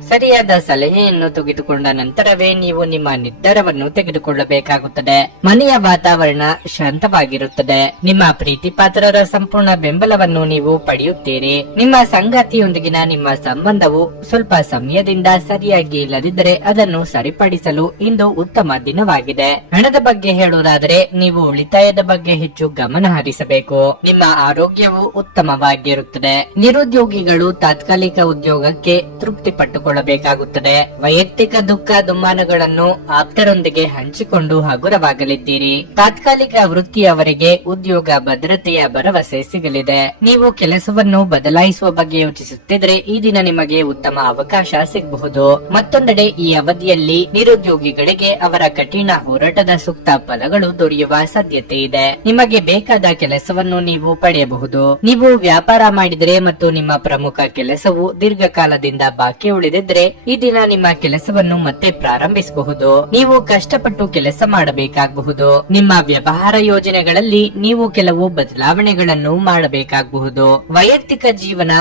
ಸರಿಯಾದ ಸಲಹೆಯನ್ನು ತೆಗೆದುಕೊಂಡ ನಂತರವೇ ನೀವು ನಿಮ್ಮ ನಿರ್ಧಾರವನ್ನು ತೆಗೆದುಕೊಳ್ಳಬೇಕಾಗುತ್ತದೆ. ಮನೆಯ ವಾತಾವರಣ ಶಾಂತವಾಗಿರುತ್ತದೆ. ನಿಮ್ಮ ಪ್ರೀತಿ ಪಾತ್ರರ ಸಂಪೂರ್ಣ ಬೆಂಬಲವನ್ನು ನೀವು ಪಡೆಯುತ್ತೀರಿ. ನಿಮ್ಮ ಸಂಗಾತಿಯೊಂದಿಗಿನ ನಿಮ್ಮ ಸಂಬಂಧವು ಸ್ವಲ್ಪ ಸಮಯದಿಂದ ಸರಿಯಾಗಿ ಇಲ್ಲದಿದ್ದರೆ ಅದನ್ನು ಸರಿಪಡಿಸಲು ಇಂದು ಉತ್ತಮ ದಿನವಾಗಿದೆ. ಹಣದ ಬಗ್ಗೆ ಹೇಳುವುದಾದರೆ, ನೀವು ಉಳಿತಾಯದ ಬಗ್ಗೆ ಹೆಚ್ಚು ಗಮನ ಹರಿಸಬೇಕು. ನಿಮ್ಮ ಆರೋಗ್ಯವು ಉತ್ತಮವಾಗಿರುತ್ತದೆ. ನಿರುದ್ಯೋಗಿಗಳು ತಾತ್ಕಾಲಿಕ ಉದ್ಯೋಗಕ್ಕೆ ತೃಪ್ತಿ ಪಟ್ಟುಕೊಳ್ಳಬೇಕಾಗುತ್ತದೆ. ವೈಯಕ್ತಿಕ ದುಃಖ ದುಮ್ಮಾನಗಳನ್ನು ಆಪ್ತರೊಂದಿಗೆ ಹಂಚಿಕೊಂಡು ಹಗುರವಾಗಲಿದ್ದೀರಿ. ತಾತ್ಕಾಲಿಕ ವೃತ್ತಿಯವರಿಗೆ ಉದ್ಯೋಗ ಭದ್ರತೆಯ ಭರವಸೆ ಸಿಗಲಿದೆ. ನೀವು ಕೆಲಸವನ್ನು ಬದಲಾಯಿಸುವ ಬಗ್ಗೆ ಯೋಚಿಸುತ್ತಿದ್ರೆ ಈ ದಿನ ನಿಮಗೆ ಉತ್ತಮ ಅವಕಾಶ ಸಿಗಬಹುದು. ಮತ್ತೊಂದೆಡೆ ಈ ಅವಧಿಯಲ್ಲಿ ನಿರುದ್ಯೋಗಿಗಳಿಗೆ ಅವರ ಕಠಿಣ ಹೋರಾಟದ ಸೂಕ್ತ ಫಲಗಳು ದೊರೆಯುವ ಸಾಧ್ಯತೆ ಇದೆ. ನಿಮಗೆ ಬೇಕಾದ ಕೆಲಸವನ್ನು ನೀವು ಪಡೆಯಬಹುದು. ನೀವು ವ್ಯಾಪಾರ ಮಾಡಿದರೆ ಮತ್ತು ನಿಮ್ಮ ಪ್ರಮುಖ ಕೆಲಸವು ದೀರ್ಘಕಾಲದಿಂದ ಬಾಕಿ ಉಳಿದಿದ್ರೆ ಈ ದಿನ ನಿಮ್ಮ ಕೆಲಸವನ್ನು ಮತ್ತೆ ಪ್ರಾರಂಭಿಸಬಹುದು. ನೀವು ಕಷ್ಟಪಟ್ಟು ಕೆಲಸ ಮಾಡಬೇಕಾಗಬಹುದು. ನಿಮ್ಮ ವ್ಯವಹಾರ ಯೋಜನೆಗಳಲ್ಲಿ ನೀವು ಕೆಲವು ಬದಲಾವಣೆಗಳನ್ನು ಮಾಡಬೇಕಾಗಬಹುದು. ವೈಯಕ್ತಿಕ ಜೀವನ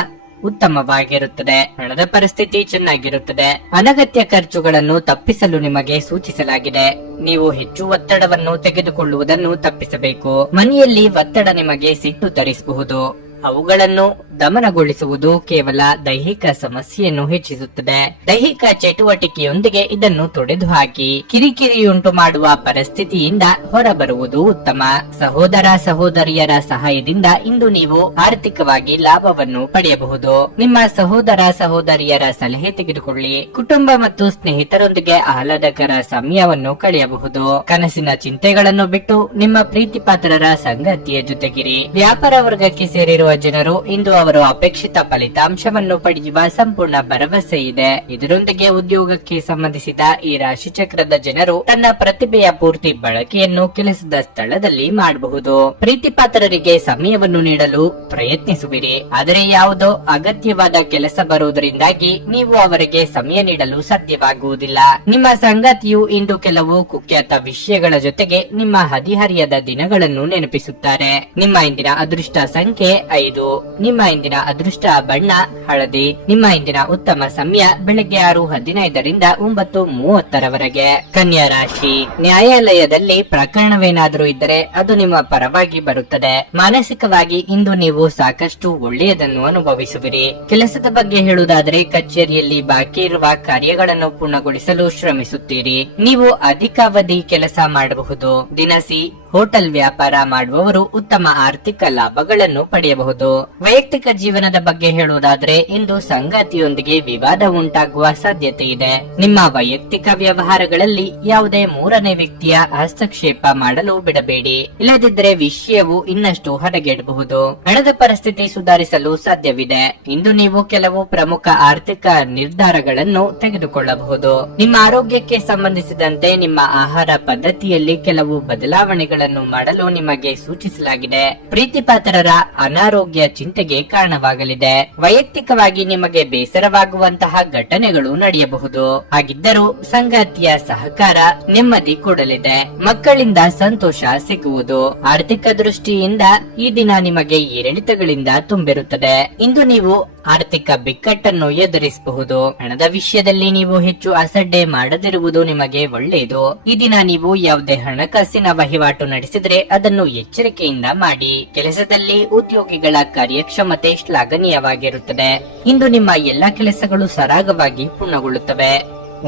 ಉತ್ತಮವಾಗಿರುತ್ತದೆ. ಹಣದ ಪರಿಸ್ಥಿತಿ ಚೆನ್ನಾಗಿರುತ್ತದೆ. ಅನಗತ್ಯ ಖರ್ಚುಗಳನ್ನು ತಪ್ಪಿಸಲು ನಿಮಗೆ ಸೂಚಿಸಲಾಗಿದೆ. ನೀವು ಹೆಚ್ಚು ಒತ್ತಡವನ್ನು ತೆಗೆದುಕೊಳ್ಳುವುದನ್ನು ತಪ್ಪಿಸಬೇಕು. ಮನೆಯಲ್ಲಿ ಒತ್ತಡ ನಿಮಗೆ ಸಿಟ್ಟು ತರಿಸಬಹುದು. ಅವುಗಳನ್ನು ದಮನಗೊಳಿಸುವುದು ಕೇವಲ ದೈಹಿಕ ಸಮಸ್ಯೆಯನ್ನು ಹೆಚ್ಚಿಸುತ್ತದೆ. ದೈಹಿಕ ಚಟುವಟಿಕೆಯೊಂದಿಗೆ ಇದನ್ನು ತೊಡೆದುಹಾಕಿ ಕಿರಿಕಿರಿಯುಂಟು ಮಾಡುವ ಪರಿಸ್ಥಿತಿಯಿಂದ ಹೊರಬರುವುದು ಉತ್ತಮ. ಸಹೋದರ ಸಹೋದರಿಯರ ಸಹಾಯದಿಂದ ಇಂದು ನೀವು ಆರ್ಥಿಕವಾಗಿ ಲಾಭವನ್ನು ಪಡೆಯಬಹುದು. ನಿಮ್ಮ ಸಹೋದರ ಸಹೋದರಿಯರ ಸಲಹೆ ತೆಗೆದುಕೊಳ್ಳಿ. ಕುಟುಂಬ ಮತ್ತು ಸ್ನೇಹಿತರೊಂದಿಗೆ ಆಹ್ಲಾದಕರ ಸಮಯವನ್ನು ಕಳೆಯಬಹುದು. ಕನಸಿನ ಚಿಂತೆಗಳನ್ನು ಬಿಟ್ಟು ನಿಮ್ಮ ಪ್ರೀತಿ ಪಾತ್ರರ ಸಂಗಾತಿಯ ಜೊತೆಗಿರಿ. ವ್ಯಾಪಾರ ವರ್ಗಕ್ಕೆ ಸೇರಿರುವ ಜನರು ಇಂದು ಅವರು ಅಪೇಕ್ಷಿತ ಫಲಿತಾಂಶವನ್ನು ಪಡೆಯುವ ಸಂಪೂರ್ಣ ಭರವಸೆ ಇದೆ. ಇದರೊಂದಿಗೆ ಉದ್ಯೋಗಕ್ಕೆ ಸಂಬಂಧಿಸಿದ ಈ ರಾಶಿ ಚಕ್ರದ ಜನರು ತನ್ನ ಪ್ರತಿಭೆಯ ಪೂರ್ತಿ ಬಳಕೆಯನ್ನು ಕೆಲಸದ ಸ್ಥಳದಲ್ಲಿ ಮಾಡಬಹುದು. ಪ್ರೀತಿ ಪಾತ್ರರಿಗೆ ಸಮಯವನ್ನು ನೀಡಲು ಪ್ರಯತ್ನಿಸುವಿರಿ, ಆದರೆ ಯಾವುದೋ ಅಗತ್ಯವಾದ ಕೆಲಸ ಬರುವುದರಿಂದಾಗಿ ನೀವು ಅವರಿಗೆ ಸಮಯ ನೀಡಲು ಸಾಧ್ಯವಾಗುವುದಿಲ್ಲ. ನಿಮ್ಮ ಸಂಗಾತಿಯು ಇಂದು ಕೆಲವು ಕುಖ್ಯಾತ ವಿಷಯಗಳ ಜೊತೆಗೆ ನಿಮ್ಮ ಹದಿಹರಿಯದ ದಿನಗಳನ್ನು ನೆನಪಿಸುತ್ತಾರೆ. ನಿಮ್ಮ ಇಂದಿನ ಅದೃಷ್ಟ ಸಂಖ್ಯೆ 5. ನಿಮ್ಮ ಇಂದಿನ ಅದೃಷ್ಟ ಬಣ್ಣ ಹಳದಿ. ನಿಮ್ಮ ಇಂದಿನ ಉತ್ತಮ ಸಮಯ ಬೆಳಗ್ಗೆ 6:15ರಿಂದ 9:30ರವರೆಗೆ. ಕನ್ಯಾ ರಾಶಿ, ನ್ಯಾಯಾಲಯದಲ್ಲಿ ಪ್ರಕರಣವೇನಾದರೂ ಇದ್ದರೆ ಅದು ನಿಮ್ಮ ಪರವಾಗಿ ಬರುತ್ತದೆ. ಮಾನಸಿಕವಾಗಿ ಇಂದು ನೀವು ಸಾಕಷ್ಟು ಒಳ್ಳೆಯದನ್ನು ಅನುಭವಿಸುವಿರಿ. ಕೆಲಸದ ಬಗ್ಗೆ ಹೇಳುವುದಾದರೆ ಕಚೇರಿಯಲ್ಲಿ ಬಾಕಿ ಇರುವ ಕಾರ್ಯಗಳನ್ನು ಪೂರ್ಣಗೊಳಿಸಲು ಶ್ರಮಿಸುತ್ತೀರಿ. ನೀವು ಅಧಿಕಾವಧಿ ಕೆಲಸ ಮಾಡಬಹುದು. ದಿನಸಿ ಹೋಟೆಲ್ ವ್ಯಾಪಾರ ಮಾಡುವವರು ಉತ್ತಮ ಆರ್ಥಿಕ ಲಾಭಗಳನ್ನು ಪಡೆಯಬಹುದು. ವೈಯಕ್ತಿಕ ಜೀವನದ ಬಗ್ಗೆ ಹೇಳುವುದಾದರೆ ಇಂದು ಸಂಗಾತಿಯೊಂದಿಗೆ ವಿವಾದ ಉಂಟಾಗುವ ಸಾಧ್ಯತೆ ಇದೆ. ನಿಮ್ಮ ವೈಯಕ್ತಿಕ ವ್ಯವಹಾರಗಳಲ್ಲಿ ಯಾವುದೇ ಮೂರನೇ ವ್ಯಕ್ತಿಯ ಹಸ್ತಕ್ಷೇಪ ಮಾಡಲು ಬಿಡಬೇಡಿ. ಇಲ್ಲದಿದ್ದರೆ ವಿಷಯವು ಇನ್ನಷ್ಟು ಹದಗೆಡಬಹುದು. ಹಣದ ಪರಿಸ್ಥಿತಿ ಸುಧಾರಿಸಲು ಸಾಧ್ಯವಿದೆ. ಇಂದು ನೀವು ಕೆಲವು ಪ್ರಮುಖ ಆರ್ಥಿಕ ನಿರ್ಧಾರಗಳನ್ನು ತೆಗೆದುಕೊಳ್ಳಬಹುದು. ನಿಮ್ಮ ಆರೋಗ್ಯಕ್ಕೆ ಸಂಬಂಧಿಸಿದಂತೆ ನಿಮ್ಮ ಆಹಾರ ಪದ್ಧತಿಯಲ್ಲಿ ಕೆಲವು ಬದಲಾವಣೆಗಳನ್ನು ಮಾಡಲು ನಿಮಗೆ ಸೂಚಿಸಲಾಗಿದೆ. ಪ್ರೀತಿಪಾತ್ರರ ಅನಾರೋಗ್ಯ ಚಿಂತೆಗೆ ಕಾರಣವಾಗಲಿದೆ. ವೈಯಕ್ತಿಕವಾಗಿ ನಿಮಗೆ ಬೇಸರವಾಗುವಂತಹ ಘಟನೆಗಳು ನಡೆಯಬಹುದು. ಹಾಗಿದ್ದರೂ ಸಂಗಾತಿಯ ಸಹಕಾರ ನೆಮ್ಮದಿ ಕೊಡಲಿದೆ. ಮಕ್ಕಳಿಂದ ಸಂತೋಷ ಸಿಗುವುದು. ಆರ್ಥಿಕ ದೃಷ್ಟಿಯಿಂದ ಈ ದಿನ ನಿಮಗೆ ಏರಿಳಿತಗಳಿಂದ ತುಂಬಿರುತ್ತದೆ. ಇಂದು ನೀವು ಆರ್ಥಿಕ ಬಿಕ್ಕಟ್ಟನ್ನು ಎದುರಿಸಬಹುದು. ಹಣದ ವಿಷಯದಲ್ಲಿ ನೀವು ಹೆಚ್ಚು ಅಸಡ್ಡೆ ಮಾಡದಿರುವುದು ನಿಮಗೆ ಒಳ್ಳೆಯದು. ಈ ದಿನ ನೀವು ಯಾವುದೇ ಹಣಕಾಸಿನ ವಹಿವಾಟು ನಡೆಸಿದ್ರೆ ಅದನ್ನು ಎಚ್ಚರಿಕೆಯಿಂದ ಮಾಡಿ. ಕೆಲಸದಲ್ಲಿ ಉದ್ಯೋಗಿಗಳ ಕಾರ್ಯಕ್ಷಮತೆ ಶ್ಲಾಘನೀಯವಾಗಿರುತ್ತದೆ. ಇಂದು ನಿಮ್ಮ ಎಲ್ಲಾ ಕೆಲಸಗಳು ಸರಾಗವಾಗಿ ಪೂರ್ಣಗೊಳ್ಳುತ್ತವೆ.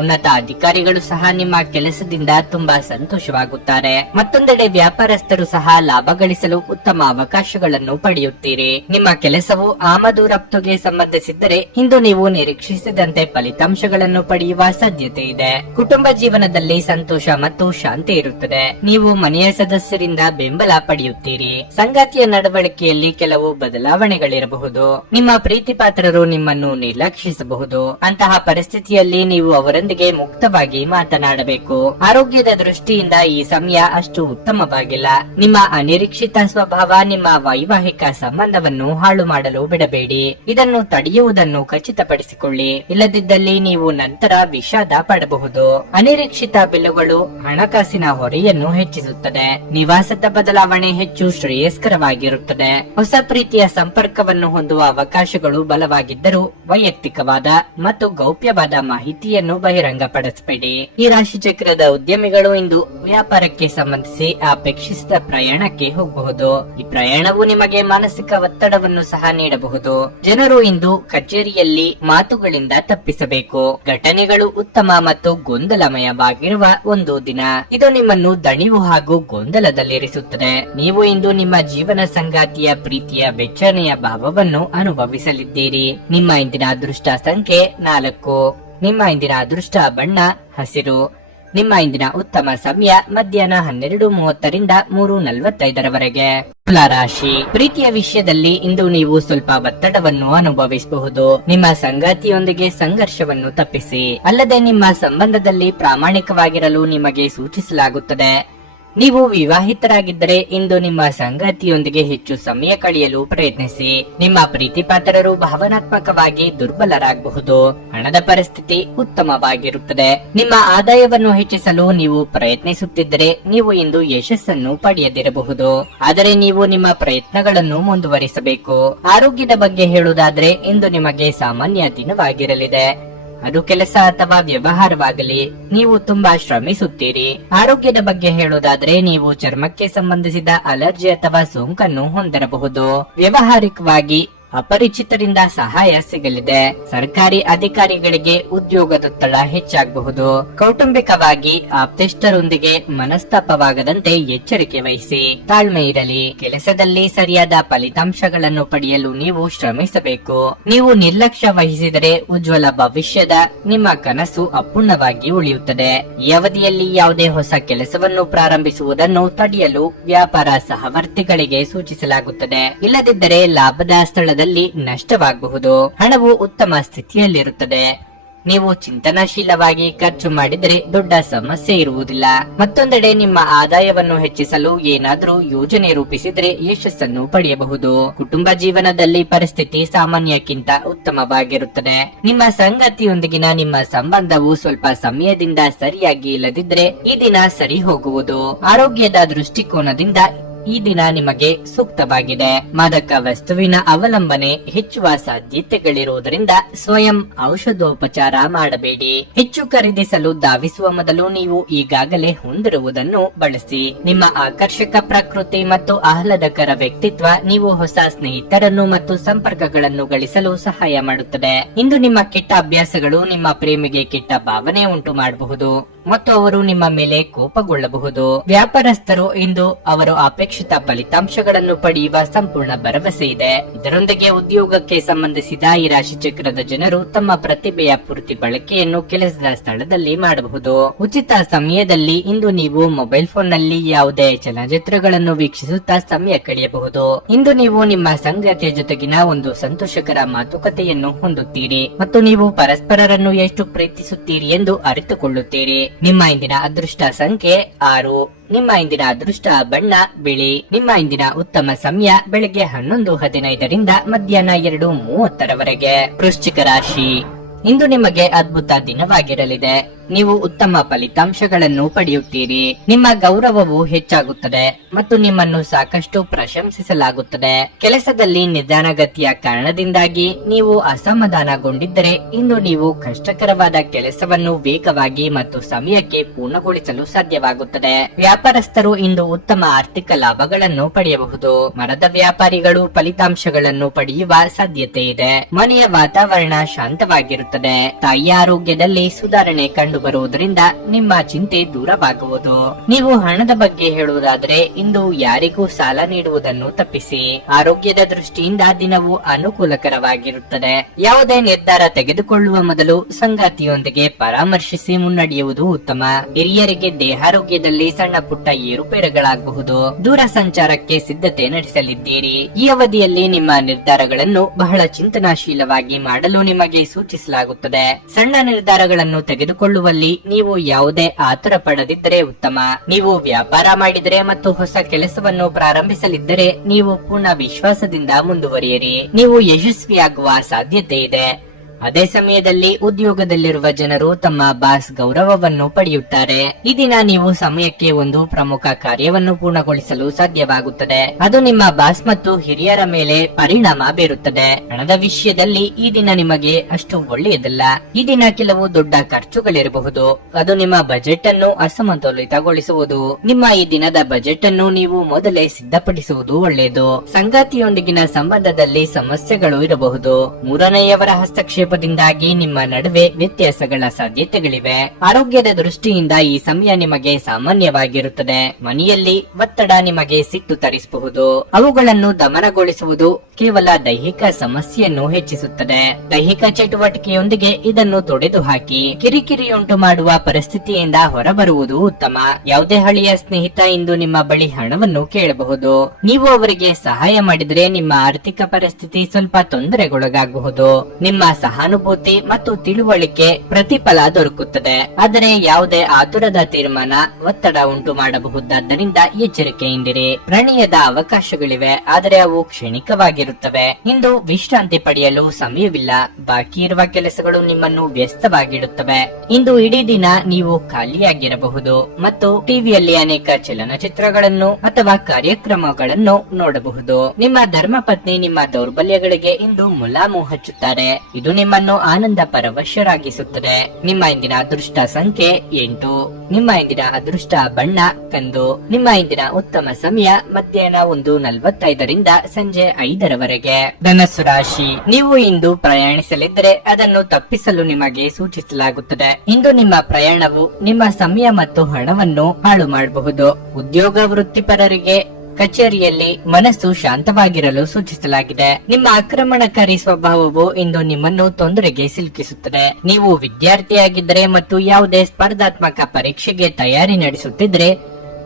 ಉನ್ನತ ಅಧಿಕಾರಿಗಳು ಸಹ ನಿಮ್ಮ ಕೆಲಸದಿಂದ ತುಂಬಾ ಸಂತೋಷವಾಗುತ್ತಾರೆ. ಮತ್ತೊಂದೆಡೆ ವ್ಯಾಪಾರಸ್ಥರು ಸಹ ಲಾಭ ಗಳಿಸಲು ಉತ್ತಮ ಅವಕಾಶಗಳನ್ನು ಪಡೆಯುತ್ತೀರಿ. ನಿಮ್ಮ ಕೆಲಸವು ಆಮದು ರಫ್ತುಗೆ ಸಂಬಂಧಿಸಿದ್ದರೆ ಇಂದು ನೀವು ನಿರೀಕ್ಷಿಸಿದಂತೆ ಫಲಿತಾಂಶಗಳನ್ನು ಪಡೆಯುವ ಸಾಧ್ಯತೆ ಇದೆ. ಕುಟುಂಬ ಜೀವನದಲ್ಲಿ ಸಂತೋಷ ಮತ್ತು ಶಾಂತಿ ಇರುತ್ತದೆ. ನೀವು ಮನೆಯ ಸದಸ್ಯರಿಂದ ಬೆಂಬಲ ಪಡೆಯುತ್ತೀರಿ. ಸಂಗಾತಿಯ ನಡವಳಿಕೆಯಲ್ಲಿ ಕೆಲವು ಬದಲಾವಣೆಗಳಿರಬಹುದು. ನಿಮ್ಮ ಪ್ರೀತಿ ಪಾತ್ರರು ನಿಮ್ಮನ್ನು ನಿರ್ಲಕ್ಷಿಸಬಹುದು. ಅಂತಹ ಪರಿಸ್ಥಿತಿಯಲ್ಲಿ ನೀವು ಅವರೊಂದಿಗೆ ಮುಕ್ತವಾಗಿ ಮಾತನಾಡಬೇಕು. ಆರೋಗ್ಯದ ದೃಷ್ಟಿಯಿಂದ ಈ ಸಮಯ ಅಷ್ಟು ಉತ್ತಮವಾಗಿಲ್ಲ. ನಿಮ್ಮ ಅನಿರೀಕ್ಷಿತ ಸ್ವಭಾವ ನಿಮ್ಮ ವೈವಾಹಿಕ ಸಂಬಂಧವನ್ನು ಹಾಳು ಮಾಡಲು ಬಿಡಬೇಡಿ. ಇದನ್ನು ತಡೆಯುವುದನ್ನು ಖಚಿತಪಡಿಸಿಕೊಳ್ಳಿ. ಇಲ್ಲದಿದ್ದಲ್ಲಿ ನೀವು ನಂತರ ವಿಷಾದ ಪಡಬಹುದು. ಅನಿರೀಕ್ಷಿತ ಬಿಲ್ಲುಗಳು ಹಣಕಾಸಿನ ಹೊರೆಯನ್ನು ಹೆಚ್ಚಿಸುತ್ತದೆ. ನಿವಾಸದ ಬದಲಾವಣೆ ಹೆಚ್ಚು ಶ್ರೇಯಸ್ಕರವಾಗಿರುತ್ತದೆ. ಹೊಸ ಪ್ರೀತಿಯ ಸಂಪರ್ಕವನ್ನು ಹೊಂದುವ ಅವಕಾಶಗಳು ಬಲವಾಗಿದ್ದರೂ ವೈಯಕ್ತಿಕವಾದ ಮತ್ತು ಗೌಪ್ಯವಾದ ಮಾಹಿತಿಯನ್ನು ಬಹಿರಂಗಪಡಿಸಬೇಡಿ. ಈ ರಾಶಿ ಚಕ್ರದ ಉದ್ಯಮಿಗಳು ಇಂದು ವ್ಯಾಪಾರಕ್ಕೆ ಸಂಬಂಧಿಸಿ ಅಪೇಕ್ಷಿಸಿದ ಪ್ರಯಾಣಕ್ಕೆ ಹೋಗಬಹುದು. ಈ ಪ್ರಯಾಣವು ನಿಮಗೆ ಮಾನಸಿಕ ಒತ್ತಡವನ್ನು ಸಹ ನೀಡಬಹುದು. ಜನರು ಇಂದು ಕಚೇರಿಯಲ್ಲಿ ಮಾತುಗಳಿಂದ ತಪ್ಪಿಸಬೇಕು. ಘಟನೆಗಳು ಉತ್ತಮ ಮತ್ತು ಗೊಂದಲಮಯವಾಗಿರುವ ಒಂದು ದಿನ. ಇದು ನಿಮ್ಮನ್ನು ದಣಿವು ಹಾಗೂ ಗೊಂದಲದಲ್ಲಿರಿಸುತ್ತದೆ. ನೀವು ಇಂದು ನಿಮ್ಮ ಜೀವನ ಸಂಗಾತಿಯ ಪ್ರೀತಿಯ ಬೆಚ್ಚನೆಯ ಭಾವವನ್ನು ಅನುಭವಿಸಲಿದ್ದೀರಿ. ನಿಮ್ಮ ಇಂದಿನ ಅದೃಷ್ಟ ಸಂಖ್ಯೆ 4. ನಿಮ್ಮ ಇಂದಿನ ಅದೃಷ್ಟ ಬಣ್ಣ ಹಸಿರು. ನಿಮ್ಮ ಇಂದಿನ ಉತ್ತಮ ಸಮಯ ಮಧ್ಯಾಹ್ನ 12:30ರಿಂದ 3:45ರವರೆಗೆ. ತುಲಾ ರಾಶಿ, ಪ್ರೀತಿಯ ವಿಷಯದಲ್ಲಿ ಇಂದು ನೀವು ಸ್ವಲ್ಪ ಒತ್ತಡವನ್ನು ಅನುಭವಿಸಬಹುದು. ನಿಮ್ಮ ಸಂಗಾತಿಯೊಂದಿಗೆ ಸಂಘರ್ಷವನ್ನು ತಪ್ಪಿಸಿ. ಅಲ್ಲದೆ ನಿಮ್ಮ ಸಂಬಂಧದಲ್ಲಿ ಪ್ರಾಮಾಣಿಕವಾಗಿರಲು ನಿಮಗೆ ಸೂಚಿಸಲಾಗುತ್ತದೆ. ನೀವು ವಿವಾಹಿತರಾಗಿದ್ದರೆ ಇಂದು ನಿಮ್ಮ ಸಂಗಾತಿಯೊಂದಿಗೆ ಹೆಚ್ಚು ಸಮಯ ಕಳೆಯಲು ಪ್ರಯತ್ನಿಸಿ. ನಿಮ್ಮ ಪ್ರೀತಿಪಾತ್ರರು ಭಾವನಾತ್ಮಕವಾಗಿ ದುರ್ಬಲರಾಗಬಹುದು. ಹಣದ ಪರಿಸ್ಥಿತಿ ಉತ್ತಮವಾಗಿರುತ್ತದೆ. ನಿಮ್ಮ ಆದಾಯವನ್ನು ಹೆಚ್ಚಿಸಲು ನೀವು ಪ್ರಯತ್ನಿಸುತ್ತಿದ್ದರೆ ನೀವು ಇಂದು ಯಶಸ್ಸನ್ನು ಪಡೆಯದಿರಬಹುದು. ಆದರೆ ನೀವು ನಿಮ್ಮ ಪ್ರಯತ್ನಗಳನ್ನು ಮುಂದುವರಿಸಬೇಕು. ಆರೋಗ್ಯದ ಬಗ್ಗೆ ಹೇಳುವುದಾದ್ರೆ ಇಂದು ನಿಮಗೆ ಸಾಮಾನ್ಯ ದಿನವಾಗಿರಲಿದೆ. ಅದು ಕೆಲಸ ಅಥವಾ ವ್ಯವಹಾರವಾಗಲಿ, ನೀವು ತುಂಬಾ ಶ್ರಮಿಸುತ್ತೀರಿ. ಆರೋಗ್ಯದ ಬಗ್ಗೆ ಹೇಳುವುದಾದ್ರೆ ನೀವು ಚರ್ಮಕ್ಕೆ ಸಂಬಂಧಿಸಿದ ಅಲರ್ಜಿ ಅಥವಾ ಸೋಂಕನ್ನು ಹೊಂದಿರಬಹುದು. ವ್ಯಾವಹಾರಿಕವಾಗಿ ಅಪರಿಚಿತರಿಂದ ಸಹಾಯ ಸಿಗಲಿದೆ. ಸರ್ಕಾರಿ ಅಧಿಕಾರಿಗಳಿಗೆ ಉದ್ಯೋಗದೊತ್ತಡ ಹೆಚ್ಚಾಗಬಹುದು. ಕೌಟುಂಬಿಕವಾಗಿ ಆಪ್ತೇಷ್ಟರೊಂದಿಗೆ ಮನಸ್ತಾಪವಾಗದಂತೆ ಎಚ್ಚರಿಕೆ ವಹಿಸಿ. ತಾಳ್ಮೆ ಇರಲಿ. ಕೆಲಸದಲ್ಲಿ ಸರಿಯಾದ ಫಲಿತಾಂಶಗಳನ್ನು ಪಡೆಯಲು ನೀವು ಶ್ರಮಿಸಬೇಕು. ನೀವು ನಿರ್ಲಕ್ಷ್ಯ ವಹಿಸಿದರೆ ಉಜ್ವಲ ಭವಿಷ್ಯದ ನಿಮ್ಮ ಕನಸು ಅಪೂರ್ಣವಾಗಿ ಉಳಿಯುತ್ತದೆ. ಈ ಅವಧಿಯಲ್ಲಿ ಯಾವುದೇ ಹೊಸ ಕೆಲಸವನ್ನು ಪ್ರಾರಂಭಿಸುವುದನ್ನು ತಡೆಯಲು ವ್ಯಾಪಾರ ಸಹವರ್ತಿಗಳಿಗೆ ಸೂಚಿಸಲಾಗುತ್ತದೆ. ಇಲ್ಲದಿದ್ದರೆ ಲಾಭದ ಸ್ಥಳದ ನಷ್ಟವಾಗಬಹುದು. ಹಣವು ಉತ್ತಮ ಸ್ಥಿತಿಯಲ್ಲಿರುತ್ತದೆ. ನೀವು ಚಿಂತನಾಶೀಲವಾಗಿ ಖರ್ಚು ಮಾಡಿದರೆ ದೊಡ್ಡ ಸಮಸ್ಯೆ ಇರುವುದಿಲ್ಲ. ಮತ್ತೊಂದೆಡೆ ನಿಮ್ಮ ಆದಾಯವನ್ನು ಹೆಚ್ಚಿಸಲು ಏನಾದರೂ ಯೋಜನೆ ರೂಪಿಸಿದರೆ ಯಶಸ್ಸನ್ನು ಪಡೆಯಬಹುದು. ಕುಟುಂಬ ಜೀವನದಲ್ಲಿ ಪರಿಸ್ಥಿತಿ ಸಾಮಾನ್ಯಕ್ಕಿಂತ ಉತ್ತಮವಾಗಿರುತ್ತದೆ. ನಿಮ್ಮ ಸಂಗಾತಿಯೊಂದಿಗಿನ ನಿಮ್ಮ ಸಂಬಂಧವು ಸ್ವಲ್ಪ ಸಮಯದಿಂದ ಸರಿಯಾಗಿ ಇಲ್ಲದಿದ್ದರೆ ಈ ದಿನ ಸರಿ ಹೋಗುವುದು. ಆರೋಗ್ಯದ ದೃಷ್ಟಿಕೋನದಿಂದ ಈ ದಿನ ನಿಮಗೆ ಸೂಕ್ತವಾಗಿದೆ. ಮಾದಕ ವಸ್ತುವಿನ ಅವಲಂಬನೆ ಹೆಚ್ಚುವ ಸಾಧ್ಯತೆಗಳಿರುವುದರಿಂದ ಸ್ವಯಂ ಔಷಧೋಪಚಾರ ಮಾಡಬೇಡಿ. ಹೆಚ್ಚು ಖರೀದಿಸಲು ಧಾವಿಸುವ ಮೊದಲು ನೀವು ಈಗಾಗಲೇ ಹೊಂದಿರುವುದನ್ನು ಬಳಸಿ. ನಿಮ್ಮ ಆಕರ್ಷಕ ಪ್ರಕೃತಿ ಮತ್ತು ಆಹ್ಲಾದಕರ ವ್ಯಕ್ತಿತ್ವ ನೀವು ಹೊಸ ಸ್ನೇಹಿತರನ್ನು ಮತ್ತು ಸಂಪರ್ಕಗಳನ್ನು ಗಳಿಸಲು ಸಹಾಯ ಮಾಡುತ್ತದೆ. ಇಂದು ನಿಮ್ಮ ಕೆಟ್ಟ ಅಭ್ಯಾಸಗಳು ನಿಮ್ಮ ಪ್ರೇಮಿಗೆ ಕೆಟ್ಟ ಭಾವನೆ ಉಂಟು ಮಾಡಬಹುದು ಮತ್ತು ಅವರು ನಿಮ್ಮ ಮೇಲೆ ಕೋಪಗೊಳ್ಳಬಹುದು. ವ್ಯಾಪಾರಸ್ಥರು ಇಂದು ಅವರು ಅಪೇಕ್ಷಿತ ಫಲಿತಾಂಶಗಳನ್ನು ಪಡೆಯುವ ಸಂಪೂರ್ಣ ಭರವಸೆ ಇದೆ. ಇದರೊಂದಿಗೆ ಉದ್ಯೋಗಕ್ಕೆ ಸಂಬಂಧಿಸಿದ ಈ ರಾಶಿ ಚಕ್ರದ ಜನರು ತಮ್ಮ ಪ್ರತಿಭೆಯ ಪೂರ್ತಿ ಬಳಕೆಯನ್ನು ಕೆಲಸದ ಸ್ಥಳದಲ್ಲಿ ಮಾಡಬಹುದು. ಉಚಿತ ಸಮಯದಲ್ಲಿ ಇಂದು ನೀವು ಮೊಬೈಲ್ ಫೋನ್ ನಲ್ಲಿ ಯಾವುದೇ ಚಲನಚಿತ್ರಗಳನ್ನು ವೀಕ್ಷಿಸುತ್ತಾ ಸಮಯ ಕಳೆಯಬಹುದು. ಇಂದು ನೀವು ನಿಮ್ಮ ಸಂಗಾತಿಯ ಜೊತೆಗಿನ ಒಂದು ಸಂತೋಷಕರ ಮಾತುಕತೆಯನ್ನು ಹೊಂದುತ್ತೀರಿ ಮತ್ತು ನೀವು ಪರಸ್ಪರರನ್ನು ಎಷ್ಟು ಪ್ರೀತಿಸುತ್ತೀರಿ ಎಂದು ಅರಿತುಕೊಳ್ಳುತ್ತೀರಿ. ನಿಮ್ಮ ಇಂದಿನ ಅದೃಷ್ಟ ಸಂಖ್ಯೆ 6. ನಿಮ್ಮ ಇಂದಿನ ಅದೃಷ್ಟ ಬಣ್ಣ ಬಿಳಿ. ನಿಮ್ಮ ಇಂದಿನ ಉತ್ತಮ ಸಮಯ ಬೆಳಗ್ಗೆ 11:15 ಮಧ್ಯಾಹ್ನ 2:30 ವೃಶ್ಚಿಕ ರಾಶಿ, ಇಂದು ನಿಮಗೆ ಅದ್ಭುತ ದಿನವಾಗಿರಲಿದೆ. ನೀವು ಉತ್ತಮ ಫಲಿತಾಂಶಗಳನ್ನು ಪಡೆಯುತ್ತೀರಿ. ನಿಮ್ಮ ಗೌರವವು ಹೆಚ್ಚಾಗುತ್ತದೆ ಮತ್ತು ನಿಮ್ಮನ್ನು ಸಾಕಷ್ಟು ಪ್ರಶಂಸಿಸಲಾಗುತ್ತದೆ. ಕೆಲಸದಲ್ಲಿ ನಿಧಾನಗತಿಯ ಕಾರಣದಿಂದಾಗಿ ನೀವು ಅಸಮಾಧಾನಗೊಂಡಿದ್ದರೆ ಇಂದು ನೀವು ಕಷ್ಟಕರವಾದ ಕೆಲಸವನ್ನು ವೇಗವಾಗಿ ಮತ್ತು ಸಮಯಕ್ಕೆ ಪೂರ್ಣಗೊಳಿಸಲು ಸಾಧ್ಯವಾಗುತ್ತದೆ. ವ್ಯಾಪಾರಸ್ಥರು ಇಂದು ಉತ್ತಮ ಆರ್ಥಿಕ ಲಾಭಗಳನ್ನು ಪಡೆಯಬಹುದು. ಮರದ ವ್ಯಾಪಾರಿಗಳು ಫಲಿತಾಂಶಗಳನ್ನು ಪಡೆಯುವ ಸಾಧ್ಯತೆ ಇದೆ. ಮನೆಯ ವಾತಾವರಣ ಶಾಂತವಾಗಿರುತ್ತದೆ. ತಾಯಿಯ ಆರೋಗ್ಯದಲ್ಲಿ ಸುಧಾರಣೆ ಕಂಡು ಬರುವುದರಿಂದ ನಿಮ್ಮ ಚಿಂತೆ ದೂರವಾಗುವುದು. ನೀವು ಹಣದ ಬಗ್ಗೆ ಹೇಳುವುದಾದರೆ ಇಂದು ಯಾರಿಗೂ ಸಾಲ ನೀಡುವುದನ್ನು ತಪ್ಪಿಸಿ. ಆರೋಗ್ಯದ ದೃಷ್ಟಿಯಿಂದ ದಿನವು ಅನುಕೂಲಕರವಾಗಿರುತ್ತದೆ. ಯಾವುದೇ ನಿರ್ಧಾರ ತೆಗೆದುಕೊಳ್ಳುವ ಮೊದಲು ಸಂಗಾತಿಯೊಂದಿಗೆ ಪರಾಮರ್ಶಿಸಿ ಮುನ್ನಡೆಯುವುದು ಉತ್ತಮ. ಹಿರಿಯರಿಗೆ ದೇಹಾರೋಗ್ಯದಲ್ಲಿ ಸಣ್ಣ ಪುಟ್ಟ ಏರುಪೇರುಗಳಾಗಬಹುದು. ದೂರ ಸಂಚಾರಕ್ಕೆ ಸಿದ್ಧತೆ ನಡೆಸಲಿದ್ದೀರಿ. ಈ ಅವಧಿಯಲ್ಲಿ ನಿಮ್ಮ ನಿರ್ಧಾರಗಳನ್ನು ಬಹಳ ಚಿಂತನಾಶೀಲವಾಗಿ ಮಾಡಲು ನಿಮಗೆ ಸೂಚಿಸಲಾಗುತ್ತದೆ. ಸಣ್ಣ ನಿರ್ಧಾರಗಳನ್ನು ತೆಗೆದುಕೊಳ್ಳುವಲ್ಲಿ ನೀವು ಯಾವುದೇ ಆತುರ ಪಡದಿದ್ದರೆ ಉತ್ತಮ. ನೀವು ವ್ಯಾಪಾರ ಮಾಡಿದರೆ ಮತ್ತು ಹೊಸ ಕೆಲಸವನ್ನು ಪ್ರಾರಂಭಿಸಲಿದ್ದರೆ ನೀವು ಪೂರ್ಣ ವಿಶ್ವಾಸದಿಂದ ಮುಂದುವರಿಯಿರಿ. ನೀವು ಯಶಸ್ವಿಯಾಗುವ ಸಾಧ್ಯತೆ ಇದೆ. ಅದೇ ಸಮಯದಲ್ಲಿ ಉದ್ಯೋಗದಲ್ಲಿರುವ ಜನರು ತಮ್ಮ ಬಾಸ್ ಗೌರವವನ್ನು ಪಡೆಯುತ್ತಾರೆ. ಈ ದಿನ ನೀವು ಸಮಯಕ್ಕೆ ಒಂದು ಪ್ರಮುಖ ಕಾರ್ಯವನ್ನು ಪೂರ್ಣಗೊಳಿಸಲು ಸಾಧ್ಯವಾಗುತ್ತದೆ. ಅದು ನಿಮ್ಮ ಬಾಸ್ ಮತ್ತು ಹಿರಿಯರ ಮೇಲೆ ಪರಿಣಾಮ ಬೀರುತ್ತದೆ. ಹಣದ ವಿಷಯದಲ್ಲಿ ಈ ದಿನ ನಿಮಗೆ ಅಷ್ಟು ಒಳ್ಳೆಯದಲ್ಲ. ಈ ದಿನ ಕೆಲವು ದೊಡ್ಡ ಖರ್ಚುಗಳಿರಬಹುದು. ಅದು ನಿಮ್ಮ ಬಜೆಟ್ ಅನ್ನು ಅಸಮತೋಲಿತಗೊಳಿಸುವುದು. ನಿಮ್ಮ ಈ ದಿನದ ಬಜೆಟ್ ಅನ್ನು ನೀವು ಮೊದಲೇ ಸಿದ್ಧಪಡಿಸುವುದು ಒಳ್ಳೆಯದು. ಸಂಗಾತಿಯೊಂದಿಗಿನ ಸಂಬಂಧದಲ್ಲಿ ಸಮಸ್ಯೆಗಳು ಇರಬಹುದು. ಮೂರನೆಯವರ ಹಸ್ತಕ್ಷೇಪ ದಿಂದಾಗಿ ನಿಮ್ಮ ನಡುವೆ ವ್ಯತ್ಯಾಸಗಳ ಸಾಧ್ಯತೆಗಳಿವೆ. ಆರೋಗ್ಯದ ದೃಷ್ಟಿಯಿಂದ ಈ ಸಮಯ ನಿಮಗೆ ಸಾಮಾನ್ಯವಾಗಿರುತ್ತದೆ. ಮನೆಯಲ್ಲಿ ಒತ್ತಡ ನಿಮಗೆ ಸಿಟ್ಟು ತರಿಸಬಹುದು. ಅವುಗಳನ್ನು ದಮನಗೊಳಿಸುವುದು ಕೇವಲ ದೈಹಿಕ ಸಮಸ್ಯೆಯನ್ನು ಹೆಚ್ಚಿಸುತ್ತದೆ. ದೈಹಿಕ ಚಟುವಟಿಕೆಯೊಂದಿಗೆ ಇದನ್ನು ತೊಡೆದುಹಾಕಿ ಕಿರಿಕಿರಿಯುಂಟು ಮಾಡುವ ಪರಿಸ್ಥಿತಿಯಿಂದ ಹೊರಬರುವುದು ಉತ್ತಮ. ಯಾವುದೇ ಹಳೆಯ ಸ್ನೇಹಿತ ಇಂದು ನಿಮ್ಮ ಬಳಿ ಹಣವನ್ನು ಕೇಳಬಹುದು. ನೀವು ಅವರಿಗೆ ಸಹಾಯ ಮಾಡಿದರೆ ನಿಮ್ಮ ಆರ್ಥಿಕ ಪರಿಸ್ಥಿತಿ ಸ್ವಲ್ಪ ತೊಂದರೆಗೊಳಗಾಗಬಹುದು. ನಿಮ್ಮ ಸಹಾನುಭೂತಿ ಮತ್ತು ತಿಳುವಳಿಕೆ ಪ್ರತಿಫಲ ದೊರಕುತ್ತದೆ. ಆದರೆ ಯಾವುದೇ ಆತುರದ ತೀರ್ಮಾನ ಒತ್ತಡ ಉಂಟು ಮಾಡಬಹುದಾದ್ದರಿಂದ ಎಚ್ಚರಿಕೆಯಿಂದಿರಿ. ಪ್ರಣಯದ ಅವಕಾಶಗಳಿವೆ, ಆದರೆ ಅವು ಕ್ಷಣಿಕವಾಗಿರುತ್ತವೆ. ಇಂದು ವಿಶ್ರಾಂತಿ ಪಡೆಯಲು ಸಮಯವಿಲ್ಲ. ಬಾಕಿ ಇರುವ ಕೆಲಸಗಳು ನಿಮ್ಮನ್ನು ವ್ಯಸ್ತವಾಗಿಡುತ್ತವೆ. ಇಂದು ಇಡೀ ದಿನ ನೀವು ಖಾಲಿಯಾಗಿರಬಹುದು ಮತ್ತು ಟಿವಿಯಲ್ಲಿ ಅನೇಕ ಚಲನಚಿತ್ರಗಳನ್ನು ಅಥವಾ ಕಾರ್ಯಕ್ರಮಗಳನ್ನು ನೋಡಬಹುದು. ನಿಮ್ಮ ಧರ್ಮಪತ್ನಿ ನಿಮ್ಮ ದೌರ್ಬಲ್ಯಗಳಿಗೆ ಇಂದು ಮುಲಾಮು ಹಚ್ಚುತ್ತಾರೆ. ಇದು ನಿಮ್ಮನ್ನು ಆನಂದ ಪರವಶರಾಗಿಸುತ್ತದೆ. ನಿಮ್ಮ ಇಂದಿನ ಅದೃಷ್ಟ ಸಂಖ್ಯೆ 8. ನಿಮ್ಮ ಇಂದಿನ ಅದೃಷ್ಟ ಬಣ್ಣ ಕಂದು. ನಿಮ್ಮ ಇಂದಿನ ಉತ್ತಮ ಸಮಯ ಮಧ್ಯಾಹ್ನ 1:45 ಸಂಜೆ 5:00 ಧನಸ್ಸು ರಾಶಿ, ನೀವು ಇಂದು ಪ್ರಯಾಣಿಸಲಿದ್ದರೆ ಅದನ್ನು ತಪ್ಪಿಸಲು ನಿಮಗೆ ಸೂಚಿಸಲಾಗುತ್ತದೆ. ಇಂದು ನಿಮ್ಮ ಪ್ರಯಾಣವು ನಿಮ್ಮ ಸಮಯ ಮತ್ತು ಹಣವನ್ನು ಹಾಳು ಮಾಡಬಹುದು. ಉದ್ಯೋಗ ವೃತ್ತಿಪರರಿಗೆ ಕಚೇರಿಯಲ್ಲಿ ಮನಸ್ಸು ಶಾಂತವಾಗಿರಲು ಸೂಚಿಸಲಾಗಿದೆ. ನಿಮ್ಮ ಆಕ್ರಮಣಕಾರಿ ಸ್ವಭಾವವು ಇಂದು ನಿಮ್ಮನ್ನು ತೊಂದರೆಗೆ ಸಿಲುಕಿಸುತ್ತದೆ. ನೀವು ವಿದ್ಯಾರ್ಥಿಯಾಗಿದ್ದರೆ ಮತ್ತು ಯಾವುದೇ ಸ್ಪರ್ಧಾತ್ಮಕ ಪರೀಕ್ಷೆಗೆ ತಯಾರಿ ನಡೆಸುತ್ತಿದ್ರೆ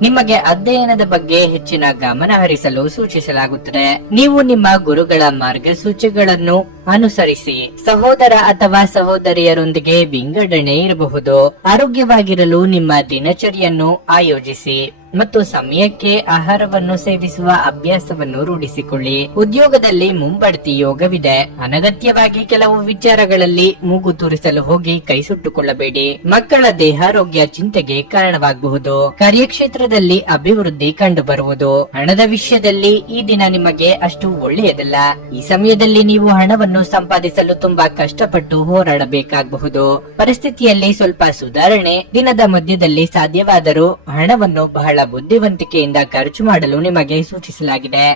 ನಿಮಗೆ ಅಧ್ಯಯನದ ಬಗ್ಗೆ ಹೆಚ್ಚಿನ ಗಮನ ಹರಿಸಲು ಸೂಚಿಸಲಾಗುತ್ತದೆ. ನೀವು ನಿಮ್ಮ ಗುರುಗಳ ಮಾರ್ಗಸೂಚಿಗಳನ್ನು ಅನುಸರಿಸಿ. ಸಹೋದರ ಅಥವಾ ಸಹೋದರಿಯರೊಂದಿಗೆ ವಿಂಗಡಣೆ ಇರಬಹುದು. ಆರೋಗ್ಯವಾಗಿರಲು ನಿಮ್ಮ ದಿನಚರಿಯನ್ನು ಆಯೋಜಿಸಿ. ಮತ್ತು ಸಮಯಕ್ಕೆ ಆಹಾರವನ್ನು ಸೇವಿಸುವ ಅಭ್ಯಾಸವನ್ನು ರೂಢಿಸಿಕೊಳ್ಳಿ. ಉದ್ಯೋಗದಲ್ಲಿ ಮುಂಬಡ್ತಿ ಯೋಗವಿದೆ. ಅನಗತ್ಯವಾಗಿ ಕೆಲವು ವಿಚಾರಗಳಲ್ಲಿ ಮೂಗು ತೂರಿಸಲು ಹೋಗಿ ಕೈ ಸುಟ್ಟುಕೊಳ್ಳಬೇಡಿ. ಮಕ್ಕಳ ದೇಹಾರೋಗ್ಯ ಚಿಂತೆಗೆ ಕಾರಣವಾಗಬಹುದು. ಕಾರ್ಯಕ್ಷೇತ್ರದಲ್ಲಿ ಅಭಿವೃದ್ಧಿ ಕಂಡು ಬರುವುದು. ಹಣದ ವಿಷಯದಲ್ಲಿ ಈ ದಿನ ನಿಮಗೆ ಅಷ್ಟು ಒಳ್ಳೆಯದಲ್ಲ. ಈ ಸಮಯದಲ್ಲಿ ನೀವು ಹಣವನ್ನು ಸಂಪಾದಿಸಲು ತುಂಬಾ ಕಷ್ಟಪಟ್ಟು ಹೋರಾಡಬೇಕಾಗಬಹುದು. ಪರಿಸ್ಥಿತಿಯಲ್ಲಿ ಸ್ವಲ್ಪ ಸುಧಾರಣೆ. ದಿನದ ಮಧ್ಯದಲ್ಲಿ ಸಾಧ್ಯವಾದರೂ ಹಣವನ್ನು ಬಹಳ ಬುದ್ಧಿವಂತಿಕೆಯಿಂದ ಖರ್ಚು ಮಾಡಲು ನಿಮಗೆ ಸೂಚಿಸಲಾಗಿದೆ.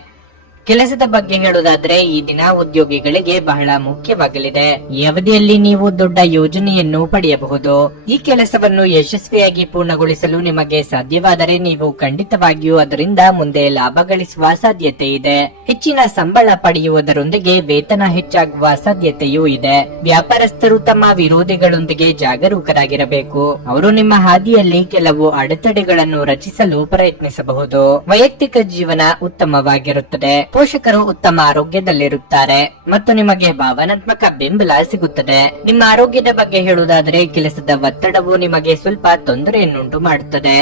ಕೆಲಸದ ಬಗ್ಗೆ ಹೇಳುವುದಾದ್ರೆ ಈ ದಿನ ಉದ್ಯೋಗಿಗಳಿಗೆ ಬಹಳ ಮುಖ್ಯವಾಗಲಿದೆ. ಈ ಅವಧಿಯಲ್ಲಿ ನೀವು ದೊಡ್ಡ ಯೋಜನೆಯನ್ನು ಪಡೆಯಬಹುದು. ಈ ಕೆಲಸವನ್ನು ಯಶಸ್ವಿಯಾಗಿ ಪೂರ್ಣಗೊಳಿಸಲು ನಿಮಗೆ ಸಾಧ್ಯವಾದರೆ ನೀವು ಖಂಡಿತವಾಗಿಯೂ ಅದರಿಂದ ಮುಂದೆ ಲಾಭ ಗಳಿಸುವ ಸಾಧ್ಯತೆ ಇದೆ. ಹೆಚ್ಚಿನ ಸಂಬಳ ಪಡೆಯುವುದರೊಂದಿಗೆ ವೇತನ ಹೆಚ್ಚಾಗುವ ಸಾಧ್ಯತೆಯೂ ಇದೆ. ವ್ಯಾಪಾರಸ್ಥರು ತಮ್ಮ ವಿರೋಧಿಗಳೊಂದಿಗೆ ಜಾಗರೂಕರಾಗಿರಬೇಕು. ಅವರು ನಿಮ್ಮ ಹಾದಿಯಲ್ಲಿ ಕೆಲವು ಅಡೆತಡೆಗಳನ್ನು ರಚಿಸಲು ಪ್ರಯತ್ನಿಸಬಹುದು. ವೈಯಕ್ತಿಕ ಜೀವನ ಉತ್ತಮವಾಗಿರುತ್ತದೆ. ಪೋಷಕರು ಉತ್ತಮ ಆರೋಗ್ಯದಲ್ಲಿರುತ್ತಾರೆ ಮತ್ತು ನಿಮಗೆ ಭಾವನಾತ್ಮಕ ಬೆಂಬಲ ಸಿಗುತ್ತದೆ. ನಿಮ್ಮ ಆರೋಗ್ಯದ ಬಗ್ಗೆ ಹೇಳುವುದಾದರೆ ಕೆಲಸದ ಒತ್ತಡವು ನಿಮಗೆ ಸ್ವಲ್ಪ ತೊಂದರೆಯನ್ನುಂಟು ಮಾಡುತ್ತದೆ.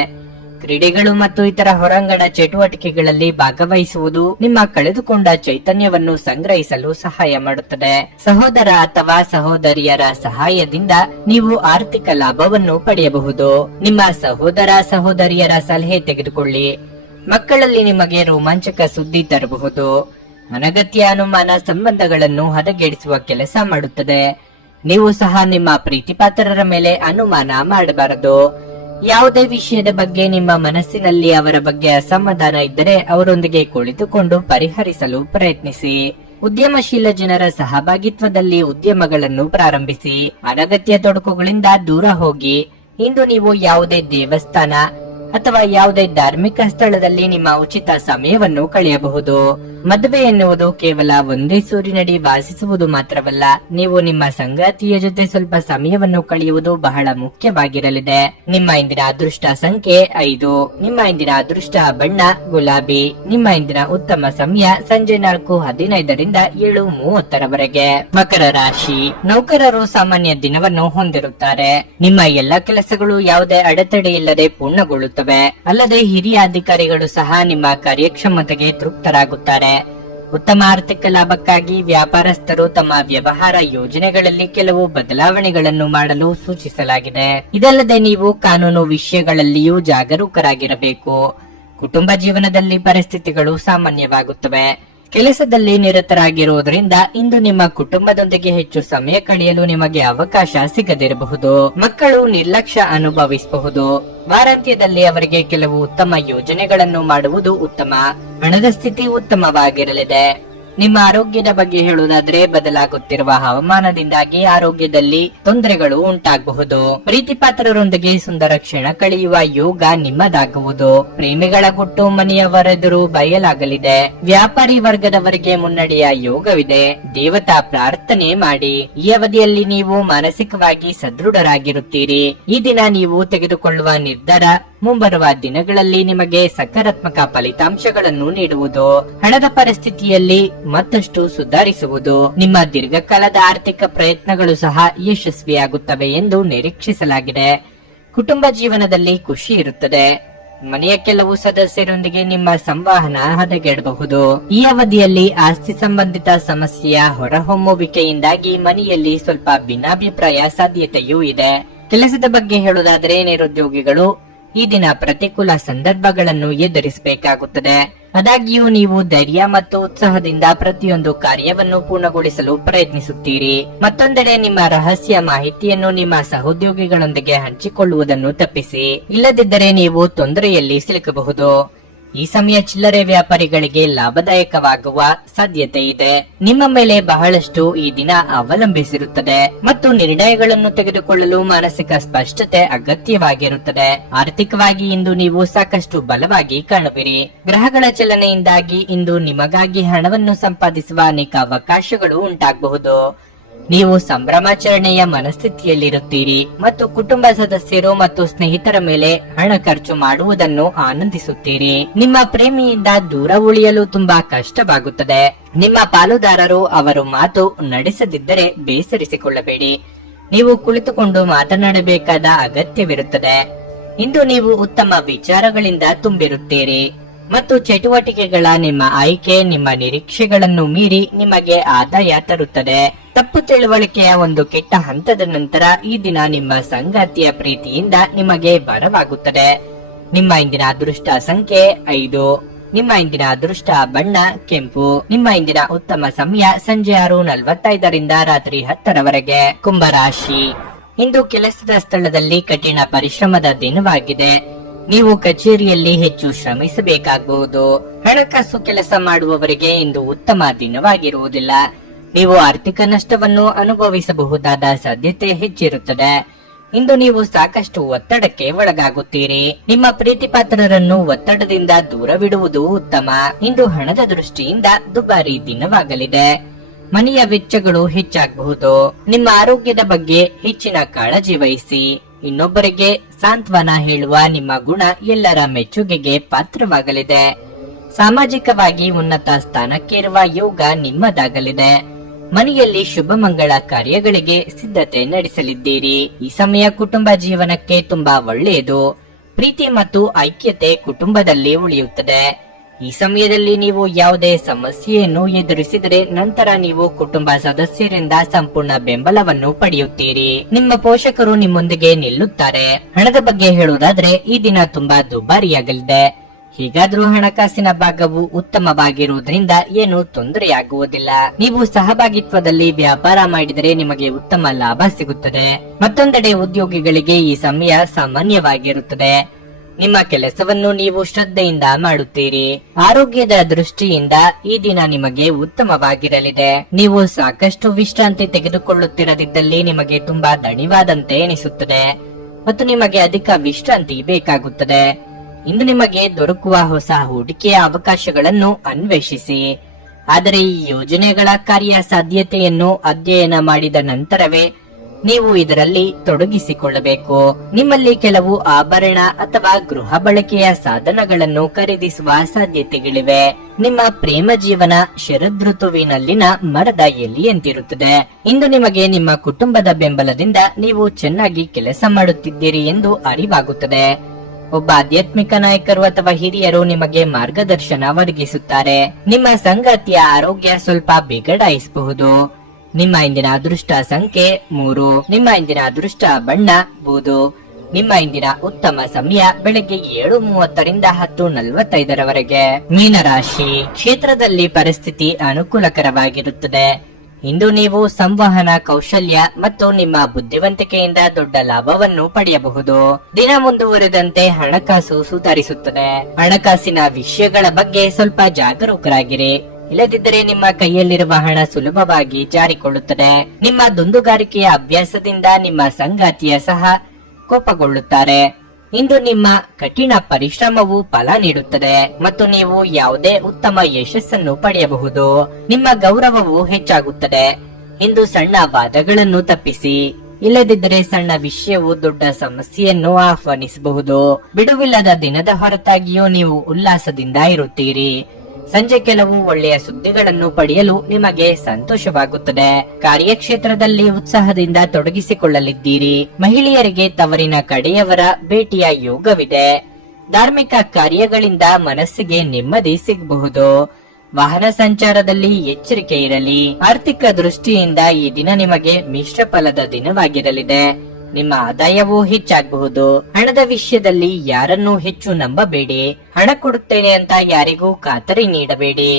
ಕ್ರೀಡೆಗಳು ಮತ್ತು ಇತರ ಹೊರಾಂಗಣ ಚಟುವಟಿಕೆಗಳಲ್ಲಿ ಭಾಗವಹಿಸುವುದು ನಿಮ್ಮ ಕಳೆದುಕೊಂಡ ಚೈತನ್ಯವನ್ನು ಸಂಗ್ರಹಿಸಲು ಸಹಾಯ ಮಾಡುತ್ತದೆ. ಸಹೋದರ ಅಥವಾ ಸಹೋದರಿಯರ ಸಹಾಯದಿಂದ ನೀವು ಆರ್ಥಿಕ ಲಾಭವನ್ನು ಪಡೆಯಬಹುದು. ನಿಮ್ಮ ಸಹೋದರ ಸಹೋದರಿಯರ ಸಲಹೆ ತೆಗೆದುಕೊಳ್ಳಿ. ಮಕ್ಕಳಲ್ಲಿ ನಿಮಗೆ ರೋಮಾಂಚಕ ಸುದ್ದಿ ತರಬಹುದು. ಅನಗತ್ಯ ಅನುಮಾನ ಸಂಬಂಧಗಳನ್ನು ಹದಗೆಡಿಸುವ ಕೆಲಸ ಮಾಡುತ್ತದೆ. ನೀವು ಸಹ ನಿಮ್ಮ ಪ್ರೀತಿಪಾತ್ರರ ಮೇಲೆ ಅನುಮಾನ ಮಾಡಬಾರದು. ಯಾವುದೇ ವಿಷಯದ ಬಗ್ಗೆ ನಿಮ್ಮ ಮನಸ್ಸಿನಲ್ಲಿ ಅವರ ಬಗ್ಗೆ ಅಸಮಾಧಾನ ಇದ್ದರೆ ಅವರೊಂದಿಗೆ ಕುಳಿತುಕೊಂಡು ಪರಿಹರಿಸಲು ಪ್ರಯತ್ನಿಸಿ. ಉದ್ಯಮಶೀಲ ಜನರ ಸಹಭಾಗಿತ್ವದಲ್ಲಿ ಉದ್ಯಮಗಳನ್ನು ಪ್ರಾರಂಭಿಸಿ. ಅನಗತ್ಯ ತೊಡಕುಗಳಿಂದ ದೂರ ಹೋಗಿ. ಇಂದು ನೀವು ಯಾವುದೇ ದೇವಸ್ಥಾನ ಅಥವಾ ಯಾವುದೇ ಧಾರ್ಮಿಕ ಸ್ಥಳದಲ್ಲಿ ನಿಮ್ಮ ಉಚಿತ ಸಮಯವನ್ನು ಕಳೆಯಬಹುದು. ಮದುವೆ ಎನ್ನುವುದು ಕೇವಲ ಒಂದೇ ಸೂರಿನಡಿ ವಾಸಿಸುವುದು ಮಾತ್ರವಲ್ಲ, ನೀವು ನಿಮ್ಮ ಸಂಗಾತಿಯ ಜೊತೆ ಸ್ವಲ್ಪ ಸಮಯವನ್ನು ಕಳೆಯುವುದು ಬಹಳ ಮುಖ್ಯವಾಗಿರಲಿದೆ. ನಿಮ್ಮ ಇಂದಿನ ಅದೃಷ್ಟ ಸಂಖ್ಯೆ 5. ನಿಮ್ಮ ಇಂದಿನ ಅದೃಷ್ಟ ಬಣ್ಣ ಗುಲಾಬಿ. ನಿಮ್ಮ ಇಂದಿನ ಉತ್ತಮ ಸಮಯ ಸಂಜೆ 4:15ರಿಂದ 7:30ರವರೆಗೆ. ಮಕರ ರಾಶಿ. ನೌಕರರು ಸಾಮಾನ್ಯ ದಿನವನ್ನು ಹೊಂದಿರುತ್ತಾರೆ. ನಿಮ್ಮ ಎಲ್ಲಾ ಕೆಲಸಗಳು ಯಾವುದೇ ಅಡೆತಡೆ ಇಲ್ಲದೆ ಪೂರ್ಣಗೊಳ್ಳುತ್ತವೆ. ಅಲ್ಲದೆ ಹಿರಿಯ ಅಧಿಕಾರಿಗಳು ಸಹ ನಿಮ್ಮ ಕಾರ್ಯಕ್ಷಮತೆಗೆ ತೃಪ್ತರಾಗುತ್ತಾರೆ. ಉತ್ತಮ ಆರ್ಥಿಕ ಲಾಭಕ್ಕಾಗಿ ವ್ಯಾಪಾರಸ್ಥರು ತಮ್ಮ ವ್ಯವಹಾರ ಯೋಜನೆಗಳಲ್ಲಿ ಕೆಲವು ಬದಲಾವಣೆಗಳನ್ನು ಮಾಡಲು ಸೂಚಿಸಲಾಗಿದೆ. ಇದಲ್ಲದೆ ನೀವು ಕಾನೂನು ವಿಷಯಗಳಲ್ಲಿಯೂ ಜಾಗರೂಕರಾಗಿರಬೇಕು. ಕುಟುಂಬ ಜೀವನದಲ್ಲಿ ಪರಿಸ್ಥಿತಿಗಳು ಸಾಮಾನ್ಯವಾಗುತ್ತವೆ. ಕೆಲಸದಲ್ಲಿ ನಿರತರಾಗಿರುವುದರಿಂದ ಇಂದು ನಿಮ್ಮ ಕುಟುಂಬದೊಂದಿಗೆ ಹೆಚ್ಚು ಸಮಯ ಕಳೆಯಲು ನಿಮಗೆ ಅವಕಾಶ ಸಿಗದಿರಬಹುದು. ಮಕ್ಕಳು ನಿರ್ಲಕ್ಷ್ಯ ಅನುಭವಿಸಬಹುದು. ವಾರಾಂತ್ಯದಲ್ಲಿ ಅವರಿಗೆ ಕೆಲವು ಉತ್ತಮ ಯೋಜನೆಗಳನ್ನು ಮಾಡುವುದು ಉತ್ತಮ. ಹಣದ ಸ್ಥಿತಿ ಉತ್ತಮವಾಗಿರಲಿದೆ. ನಿಮ್ಮ ಆರೋಗ್ಯದ ಬಗ್ಗೆ ಹೇಳುವುದಾದ್ರೆ ಬದಲಾಗುತ್ತಿರುವ ಹವಾಮಾನದಿಂದಾಗಿ ಆರೋಗ್ಯದಲ್ಲಿ ತೊಂದರೆಗಳು ಉಂಟಾಗಬಹುದು. ಪ್ರೀತಿಪಾತ್ರರೊಂದಿಗೆ ಸುಂದರ ಕ್ಷಣ ಕಳೆಯುವ ಯೋಗ ನಿಮ್ಮದಾಗುವುದು. ಪ್ರೇಮಿಗಳ ಗುಟ್ಟು ಮನೆಯವರೆದುರು ಬಯಲಾಗಲಿದೆ. ವ್ಯಾಪಾರಿ ವರ್ಗದವರಿಗೆ ಮುನ್ನಡೆಯ ಯೋಗವಿದೆ. ದೇವತಾ ಪ್ರಾರ್ಥನೆ ಮಾಡಿ. ಈ ಅವಧಿಯಲ್ಲಿ ನೀವು ಮಾನಸಿಕವಾಗಿ ಸದೃಢರಾಗಿರುತ್ತೀರಿ. ಈ ದಿನ ನೀವು ತೆಗೆದುಕೊಳ್ಳುವ ನಿರ್ಧಾರ ಮುಂಬರುವ ದಿನಗಳಲ್ಲಿ ನಿಮಗೆ ಸಕಾರಾತ್ಮಕ ಫಲಿತಾಂಶಗಳನ್ನು ನೀಡುವುದು. ಹಣದ ಪರಿಸ್ಥಿತಿಯಲ್ಲಿ ಮತ್ತಷ್ಟು ಸುಧಾರಿಸುವುದು. ನಿಮ್ಮ ದೀರ್ಘಕಾಲದ ಆರ್ಥಿಕ ಪ್ರಯತ್ನಗಳು ಸಹ ಯಶಸ್ವಿಯಾಗುತ್ತವೆ ಎಂದು ನಿರೀಕ್ಷಿಸಲಾಗಿದೆ. ಕುಟುಂಬ ಜೀವನದಲ್ಲಿ ಖುಷಿ ಇರುತ್ತದೆ. ಮನೆಯ ಕೆಲವು ಸದಸ್ಯರೊಂದಿಗೆ ನಿಮ್ಮ ಸಂವಹನ ಹದಗೆಡಬಹುದು. ಈ ಅವಧಿಯಲ್ಲಿ ಆಸ್ತಿ ಸಂಬಂಧಿತ ಸಮಸ್ಯೆಯ ಹೊರಹೊಮ್ಮುವಿಕೆಯಿಂದಾಗಿ ಮನೆಯಲ್ಲಿ ಸ್ವಲ್ಪ ಭಿನ್ನಾಭಿಪ್ರಾಯ ಸಾಧ್ಯತೆಯೂ ಇದೆ. ಕೆಲಸದ ಬಗ್ಗೆ ಹೇಳುವುದಾದರೆ ನಿರುದ್ಯೋಗಿಗಳು ಈ ದಿನ ಪ್ರತಿಕೂಲ ಸಂದರ್ಭಗಳನ್ನು ಎದುರಿಸಬೇಕಾಗುತ್ತದೆ. ಆದಾಗ್ಯೂ ನೀವು ಧೈರ್ಯ ಮತ್ತು ಉತ್ಸಾಹದಿಂದ ಪ್ರತಿಯೊಂದು ಕಾರ್ಯವನ್ನು ಪೂರ್ಣಗೊಳಿಸಲು ಪ್ರಯತ್ನಿಸುತ್ತೀರಿ. ಮತ್ತೊಂದೆಡೆ ನಿಮ್ಮ ರಹಸ್ಯ ಮಾಹಿತಿಯನ್ನು ನಿಮ್ಮ ಸಹೋದ್ಯೋಗಿಗಳೊಂದಿಗೆ ಹಂಚಿಕೊಳ್ಳುವುದನ್ನು ತಪ್ಪಿಸಿ. ಇಲ್ಲದಿದ್ದರೆ ನೀವು ತೊಂದರೆಯಲ್ಲಿ ಸಿಲುಕಬಹುದು. ಈ ಸಮಯ ಚಿಲ್ಲರೆ ವ್ಯಾಪಾರಿಗಳಿಗೆ ಲಾಭದಾಯಕವಾಗುವ ಸಾಧ್ಯತೆ ಇದೆ. ನಿಮ್ಮ ಮೇಲೆ ಬಹಳಷ್ಟು ಈ ದಿನ ಅವಲಂಬಿಸಿರುತ್ತದೆ ಮತ್ತು ನಿರ್ಣಯಗಳನ್ನು ತೆಗೆದುಕೊಳ್ಳಲು ಮಾನಸಿಕ ಸ್ಪಷ್ಟತೆ ಅಗತ್ಯವಾಗಿರುತ್ತದೆ. ಆರ್ಥಿಕವಾಗಿ ಇಂದು ನೀವು ಸಾಕಷ್ಟು ಬಲವಾಗಿ ಕಾಣುವಿರಿ. ಗ್ರಹಗಳ ಚಲನೆಯಿಂದಾಗಿ ಇಂದು ನಿಮಗಾಗಿ ಹಣವನ್ನು ಸಂಪಾದಿಸುವ ಅನೇಕ ಅವಕಾಶಗಳು ಉಂಟಾಗಬಹುದು. ನೀವು ಸಂಭ್ರಮಾಚರಣೆಯ ಮನಸ್ಥಿತಿಯಲ್ಲಿರುತ್ತೀರಿ ಮತ್ತು ಕುಟುಂಬ ಸದಸ್ಯರು ಮತ್ತು ಸ್ನೇಹಿತರ ಮೇಲೆ ಹಣ ಖರ್ಚು ಮಾಡುವುದನ್ನು ಆನಂದಿಸುತ್ತೀರಿ. ನಿಮ್ಮ ಪ್ರೇಮಿಯಿಂದ ದೂರ ಉಳಿಯಲು ತುಂಬಾ ಕಷ್ಟವಾಗುತ್ತದೆ. ನಿಮ್ಮ ಪಾಲುದಾರರು ಅವರು ಮಾತು ನಡೆಸದಿದ್ದರೆ ಬೇಸರಿಸಿಕೊಳ್ಳಬೇಡಿ. ನೀವು ಕುಳಿತುಕೊಂಡು ಮಾತನಾಡಬೇಕಾದ ಅಗತ್ಯವಿರುತ್ತದೆ. ಇಂದು ನೀವು ಉತ್ತಮ ವಿಚಾರಗಳಿಂದ ತುಂಬಿರುತ್ತೀರಿ ಮತ್ತು ಚಟುವಟಿಕೆಗಳ ನಿಮ್ಮ ಆಯ್ಕೆ ನಿಮ್ಮ ನಿರೀಕ್ಷೆಗಳನ್ನು ಮೀರಿ ನಿಮಗೆ ಆದಾಯ ತರುತ್ತದೆ. ತಪ್ಪು ತಿಳುವಳಿಕೆಯ ಒಂದು ಕೆಟ್ಟ ಹಂತದ ನಂತರ ಈ ದಿನ ನಿಮ್ಮ ಸಂಗಾತಿಯ ಪ್ರೀತಿಯಿಂದ ನಿಮಗೆ ಬರವಾಗುತ್ತದೆ. ನಿಮ್ಮ ಇಂದಿನ ಅದೃಷ್ಟ ಸಂಖ್ಯೆ 5. ನಿಮ್ಮ ಇಂದಿನ ಅದೃಷ್ಟ ಬಣ್ಣ ಕೆಂಪು. ನಿಮ್ಮ ಇಂದಿನ ಉತ್ತಮ ಸಮಯ ಸಂಜೆ 6:45 ರಾತ್ರಿ 10 ಕುಂಭರಾಶಿ. ಇಂದು ಕೆಲಸದ ಸ್ಥಳದಲ್ಲಿ ಕಠಿಣ ಪರಿಶ್ರಮದ ದಿನವಾಗಿದೆ. ನೀವು ಕಚೇರಿಯಲ್ಲಿ ಹೆಚ್ಚು ಶ್ರಮಿಸಬೇಕಾಗಬಹುದು. ಹಣಕಾಸು ಕೆಲಸ ಮಾಡುವವರಿಗೆ ಇಂದು ಉತ್ತಮ ದಿನವಾಗಿರುವುದಿಲ್ಲ. ನೀವು ಆರ್ಥಿಕ ನಷ್ಟವನ್ನು ಅನುಭವಿಸಬಹುದಾದ ಸಾಧ್ಯತೆ ಹೆಚ್ಚಿರುತ್ತದೆ. ಇಂದು ನೀವು ಸಾಕಷ್ಟು ಒತ್ತಡಕ್ಕೆ ಒಳಗಾಗುತ್ತೀರಿ. ನಿಮ್ಮ ಪ್ರೀತಿಪಾತ್ರರನ್ನು ಒತ್ತಡದಿಂದ ದೂರವಿಡುವುದು ಉತ್ತಮ. ಇಂದು ಹಣದ ದೃಷ್ಟಿಯಿಂದ ದುಬಾರಿ ದಿನವಾಗಲಿದೆ. ಮನೆಯ ವೆಚ್ಚಗಳು ಹೆಚ್ಚಾಗಬಹುದು. ನಿಮ್ಮ ಆರೋಗ್ಯದ ಬಗ್ಗೆ ಹೆಚ್ಚಿನ ಕಾಳಜಿ ವಹಿಸಿ. ಇನ್ನೊಬ್ಬರಿಗೆ ಸಾಂತ್ವನ ಹೇಳುವ ನಿಮ್ಮ ಗುಣ ಎಲ್ಲರ ಮೆಚ್ಚುಗೆಗೆ ಪಾತ್ರವಾಗಲಿದೆ. ಸಾಮಾಜಿಕವಾಗಿ ಉನ್ನತ ಸ್ಥಾನಕ್ಕೇರುವ ಯೋಗ ನಿಮ್ಮದಾಗಲಿದೆ. ಮನೆಯಲ್ಲಿ ಶುಭ ಮಂಗಳ ಕಾರ್ಯಗಳಿಗೆ ಸಿದ್ಧತೆ ನಡೆಸಲಿದ್ದೀರಿ. ಈ ಸಮಯ ಕುಟುಂಬ ಜೀವನಕ್ಕೆ ತುಂಬಾ ಒಳ್ಳೆಯದು. ಪ್ರೀತಿ ಮತ್ತು ಐಕ್ಯತೆ ಕುಟುಂಬದಲ್ಲಿ ಉಳಿಯುತ್ತದೆ. ಈ ಸಮಯದಲ್ಲಿ ನೀವು ಯಾವುದೇ ಸಮಸ್ಯೆಯನ್ನು ಎದುರಿಸಿದರೆ ನಂತರ ನೀವು ಕುಟುಂಬ ಸದಸ್ಯರಿಂದ ಸಂಪೂರ್ಣ ಬೆಂಬಲವನ್ನು ಪಡೆಯುತ್ತೀರಿ. ನಿಮ್ಮ ಪೋಷಕರು ನಿಮ್ಮೊಂದಿಗೆ ನಿಲ್ಲುತ್ತಾರೆ. ಹಣದ ಬಗ್ಗೆ ಹೇಳುವುದಾದ್ರೆ ಈ ದಿನ ತುಂಬಾ ದುಬಾರಿಯಾಗಲಿದೆ. ಹೀಗಾದ್ರೂ ಹಣಕಾಸಿನ ಭಾಗವು ಉತ್ತಮವಾಗಿರುವುದರಿಂದ ಏನು ತೊಂದರೆಯಾಗುವುದಿಲ್ಲ. ನೀವು ಸಹಭಾಗಿತ್ವದಲ್ಲಿ ವ್ಯಾಪಾರ ಮಾಡಿದರೆ ನಿಮಗೆ ಉತ್ತಮ ಲಾಭ ಸಿಗುತ್ತದೆ. ಮತ್ತೊಂದೆಡೆ ಉದ್ಯೋಗಿಗಳಿಗೆ ಈ ಸಮಯ ಸಾಮಾನ್ಯವಾಗಿರುತ್ತದೆ. ನಿಮ್ಮ ಕೆಲಸವನ್ನು ನೀವು ಶ್ರದ್ಧೆಯಿಂದ ಮಾಡುತ್ತೀರಿ. ಆರೋಗ್ಯದ ದೃಷ್ಟಿಯಿಂದ ಈ ದಿನ ನಿಮಗೆ ಉತ್ತಮವಾಗಿರಲಿದೆ. ನೀವು ಸಾಕಷ್ಟು ವಿಶ್ರಾಂತಿ ತೆಗೆದುಕೊಳ್ಳುತ್ತಿರದಿದ್ದಲ್ಲಿ ನಿಮಗೆ ತುಂಬಾ ದಣಿವಾದಂತೆ ಎನಿಸುತ್ತದೆ ಮತ್ತು ನಿಮಗೆ ಅಧಿಕ ವಿಶ್ರಾಂತಿ ಬೇಕಾಗುತ್ತದೆ. ಇಂದು ನಿಮಗೆ ದೊರಕುವ ಹೊಸ ಹೂಡಿಕೆಯ ಅವಕಾಶಗಳನ್ನು ಅನ್ವೇಷಿಸಿ. ಆದರೆ ಈ ಯೋಜನೆಗಳ ಕಾರ್ಯಸಾಧ್ಯತೆಯನ್ನು ಅಧ್ಯಯನ ಮಾಡಿದ ನಂತರವೇ ನೀವು ಇದರಲ್ಲಿ ತೊಡಗಿಸಿಕೊಳ್ಳಬೇಕು. ನಿಮ್ಮಲ್ಲಿ ಕೆಲವು ಆಭರಣ ಅಥವಾ ಗೃಹ ಬಳಕೆಯ ಸಾಧನಗಳನ್ನು ಖರೀದಿಸುವ ಸಾಧ್ಯತೆಗಳಿವೆ. ನಿಮ್ಮ ಪ್ರೇಮ ಜೀವನ ಶರದೃತುವಿನಲ್ಲಿನ ಮರದ ಎಲೆಯಂತಿರುತ್ತದೆ. ಇಂದು ನಿಮಗೆ ನಿಮ್ಮ ಕುಟುಂಬದ ಬೆಂಬಲದಿಂದ ನೀವು ಚೆನ್ನಾಗಿ ಕೆಲಸ ಮಾಡುತ್ತಿದ್ದೀರಿ ಎಂದು ಅರಿವಾಗುತ್ತದೆ. ಒಬ್ಬ ಆಧ್ಯಾತ್ಮಿಕ ನಾಯಕರು ಅಥವಾ ಹಿರಿಯರು ನಿಮಗೆ ಮಾರ್ಗದರ್ಶನ ಒದಗಿಸುತ್ತಾರೆ. ನಿಮ್ಮ ಸಂಗಾತಿಯ ಆರೋಗ್ಯ ಸ್ವಲ್ಪ ಬಿಗಡಾಯಿಸಬಹುದು. ನಿಮ್ಮ ಇಂದಿನ ಅದೃಷ್ಟ ಸಂಖ್ಯೆ 3. ನಿಮ್ಮ ಇಂದಿನ ಅದೃಷ್ಟ ಬಣ್ಣ ಬೂದು. ನಿಮ್ಮ ಇಂದಿನ ಉತ್ತಮ ಸಮಯ ಬೆಳಗ್ಗೆ 7:30 10:45 ಮೀನರಾಶಿ. ಕ್ಷೇತ್ರದಲ್ಲಿ ಪರಿಸ್ಥಿತಿ ಅನುಕೂಲಕರವಾಗಿರುತ್ತದೆ. ಇಂದು ನೀವು ಸಂವಹನ ಕೌಶಲ್ಯ ಮತ್ತು ನಿಮ್ಮ ಬುದ್ಧಿವಂತಿಕೆಯಿಂದ ದೊಡ್ಡ ಲಾಭವನ್ನು ಪಡೆಯಬಹುದು. ದಿನ ಮುಂದುವರೆದಂತೆ ಹಣಕಾಸು ಸುಧಾರಿಸುತ್ತದೆ. ಹಣಕಾಸಿನ ವಿಷಯಗಳ ಬಗ್ಗೆ ಸ್ವಲ್ಪ ಜಾಗರೂಕರಾಗಿರಿ. ಇಲ್ಲದಿದ್ದರೆ ನಿಮ್ಮ ಕೈಯಲ್ಲಿರುವ ಹಣ ಸುಲಭವಾಗಿ ಜಾರಿಕೊಳ್ಳುತ್ತದೆ. ನಿಮ್ಮ ದುಂದುಗಾರಿಕೆಯ ಅಭ್ಯಾಸದಿಂದ ನಿಮ್ಮ ಸಂಗಾತಿಯ ಸಹ ಕೋಪಗೊಳ್ಳುತ್ತಾರೆ. ಇಂದು ನಿಮ್ಮ ಕಠಿಣ ಪರಿಶ್ರಮವು ಫಲ ನೀಡುತ್ತದೆ ಮತ್ತು ನೀವು ಯಾವುದೇ ಉತ್ತಮ ಯಶಸ್ಸನ್ನು ಪಡೆಯಬಹುದು. ನಿಮ್ಮ ಗೌರವವು ಹೆಚ್ಚಾಗುತ್ತದೆ. ಇಂದು ಸಣ್ಣ ವಾದಗಳನ್ನು ತಪ್ಪಿಸಿ. ಇಲ್ಲದಿದ್ದರೆ ಸಣ್ಣ ವಿಷಯವು ದೊಡ್ಡ ಸಮಸ್ಯೆಯನ್ನು ಆಹ್ವಾನಿಸಬಹುದು. ಬಿಡುವಿಲ್ಲದ ದಿನದ ಹೊರತಾಗಿಯೂ ನೀವು ಉಲ್ಲಾಸದಿಂದ ಇರುತ್ತೀರಿ. ಸಂಜೆ ಕೆಲವು ಒಳ್ಳೆಯ ಸುದ್ದಿಗಳನ್ನು ಪಡೆಯಲು ನಿಮಗೆ ಸಂತೋಷವಾಗುತ್ತದೆ. ಕಾರ್ಯಕ್ಷೇತ್ರದಲ್ಲಿ ಉತ್ಸಾಹದಿಂದ ತೊಡಗಿಸಿಕೊಳ್ಳಲಿದ್ದೀರಿ. ಮಹಿಳೆಯರಿಗೆ ತವರಿನ ಕಡೆಯವರ ಭೇಟಿಯ ಯೋಗವಿದೆ. ಧಾರ್ಮಿಕ ಕಾರ್ಯಗಳಿಂದ ಮನಸ್ಸಿಗೆ ನೆಮ್ಮದಿ ಸಿಗಬಹುದು. ವಾಹನ ಸಂಚಾರದಲ್ಲಿ ಎಚ್ಚರಿಕೆ ಇರಲಿ. ಆರ್ಥಿಕ ದೃಷ್ಟಿಯಿಂದ ಈ ದಿನ ನಿಮಗೆ ಮಿಶ್ರ ಫಲದ ದಿನವಾಗಿರಲಿದೆ. ನಿಮ್ಮ ಆದಾಯವೂ ಹೆಚ್ಚಾಗಬಹುದು. ಹಣದ ವಿಷಯದಲ್ಲಿ ಯಾರನ್ನೂ ಹೆಚ್ಚು ನಂಬಬೇಡಿ. ಹಣ ಕೊಡುತ್ತೇನೆ ಅಂತ ಯಾರಿಗೂ ಖಾತರಿ ನೀಡಬೇಡಿ.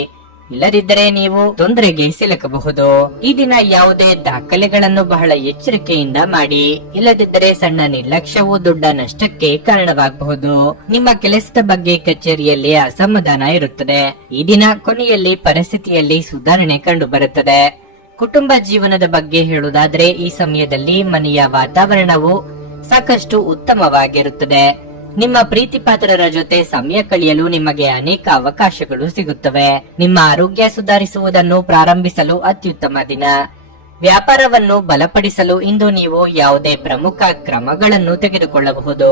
ಇಲ್ಲದಿದ್ದರೆ ನೀವು ತೊಂದರೆಗೆ ಸಿಲುಕಬಹುದು. ಈ ದಿನ ಯಾವುದೇ ದಾಖಲೆಗಳನ್ನು ಬಹಳ ಎಚ್ಚರಿಕೆಯಿಂದ ಮಾಡಿ. ಇಲ್ಲದಿದ್ದರೆ ಸಣ್ಣ ನಿರ್ಲಕ್ಷ್ಯವು ದೊಡ್ಡ ನಷ್ಟಕ್ಕೆ ಕಾರಣವಾಗಬಹುದು. ನಿಮ್ಮ ಕೆಲಸದ ಬಗ್ಗೆ ಕಚೇರಿಯಲ್ಲಿ ಅಸಮಾಧಾನ ಇರುತ್ತದೆ. ಈ ದಿನ ಕೊನೆಯಲ್ಲಿ ಪರಿಸ್ಥಿತಿಯಲ್ಲಿ ಸುಧಾರಣೆ ಕಂಡು ಬರುತ್ತದೆ. ಕುಟುಂಬ ಜೀವನದ ಬಗ್ಗೆ ಹೇಳುವುದಾದ್ರೆ ಈ ಸಮಯದಲ್ಲಿ ಮನೆಯ ವಾತಾವರಣವು ಸಾಕಷ್ಟು ಉತ್ತಮವಾಗಿರುತ್ತದೆ. ನಿಮ್ಮ ಪ್ರೀತಿಪಾತ್ರರ ಜೊತೆ ಸಮಯ ಕಳೆಯಲು ನಿಮಗೆ ಅನೇಕ ಅವಕಾಶಗಳು ಸಿಗುತ್ತವೆ. ನಿಮ್ಮ ಆರೋಗ್ಯ ಸುಧಾರಿಸುವುದನ್ನು ಪ್ರಾರಂಭಿಸಲು ಅತ್ಯುತ್ತಮ ದಿನ. ವ್ಯಾಪಾರವನ್ನು ಬಲಪಡಿಸಲು ಇಂದು ನೀವು ಯಾವುದೇ ಪ್ರಮುಖ ಕ್ರಮಗಳನ್ನು ತೆಗೆದುಕೊಳ್ಳಬಹುದು.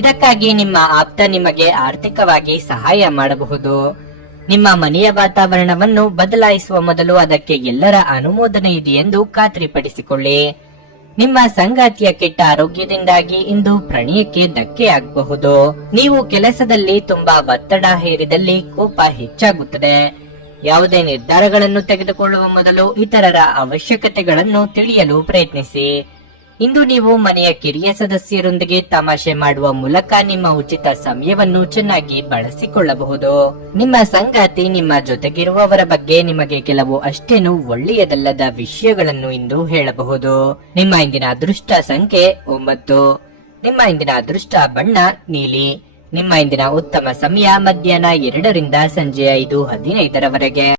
ಇದಕ್ಕಾಗಿ ನಿಮ್ಮ ಆಪ್ತ ನಿಮಗೆ ಆರ್ಥಿಕವಾಗಿ ಸಹಾಯ ಮಾಡಬಹುದು. ನಿಮ್ಮ ಮನೆಯ ವಾತಾವರಣವನ್ನು ಬದಲಾಯಿಸುವ ಮೊದಲು ಅದಕ್ಕೆ ಎಲ್ಲರ ಅನುಮೋದನೆ ಇದೆಯೆಂದು ಖಾತ್ರಿಪಡಿಸಿಕೊಳ್ಳಿ. ನಿಮ್ಮ ಸಂಗಾತಿಯ ಕೆಟ್ಟ ಆರೋಗ್ಯದಿಂದಾಗಿ ಇಂದು ಪ್ರಣಯಕ್ಕೆ ಧಕ್ಕೆ ಆಗಬಹುದು. ನೀವು ಕೆಲಸದಲ್ಲಿ ತುಂಬಾ ಒತ್ತಡ ಹೇರಿದಲ್ಲಿ ಕೋಪ ಹೆಚ್ಚಾಗುತ್ತದೆ. ಯಾವುದೇ ನಿರ್ಧಾರಗಳನ್ನು ತೆಗೆದುಕೊಳ್ಳುವ ಮೊದಲು ಇತರರ ಅವಶ್ಯಕತೆಗಳನ್ನು ತಿಳಿಯಲು ಪ್ರಯತ್ನಿಸಿ. ಇಂದು ನೀವು ಮನೆಯ ಕಿರಿಯ ಸದಸ್ಯರೊಂದಿಗೆ ತಮಾಷೆ ಮಾಡುವ ಮೂಲಕ ನಿಮ್ಮ ಉಚಿತ ಸಮಯವನ್ನು ಚೆನ್ನಾಗಿ ಬಳಸಿಕೊಳ್ಳಬಹುದು. ನಿಮ್ಮ ಸಂಗಾತಿ ನಿಮ್ಮ ಜೊತೆಗಿರುವವರ ಬಗ್ಗೆ ನಿಮಗೆ ಕೆಲವು ಅಷ್ಟೇನು ಒಳ್ಳೆಯದಲ್ಲದ ವಿಷಯಗಳನ್ನು ಇಂದು ಹೇಳಬಹುದು. ನಿಮ್ಮ ಇಂದಿನ ಅದೃಷ್ಟ ಸಂಖ್ಯೆ 9. ನಿಮ್ಮ ಇಂದಿನ ಅದೃಷ್ಟ ಬಣ್ಣ ನೀಲಿ. ನಿಮ್ಮ ಇಂದಿನ ಉತ್ತಮ ಸಮಯ ಮಧ್ಯಾಹ್ನ 2 ರಿಂದ ಸಂಜೆ 5:15 ರವರೆಗೆ.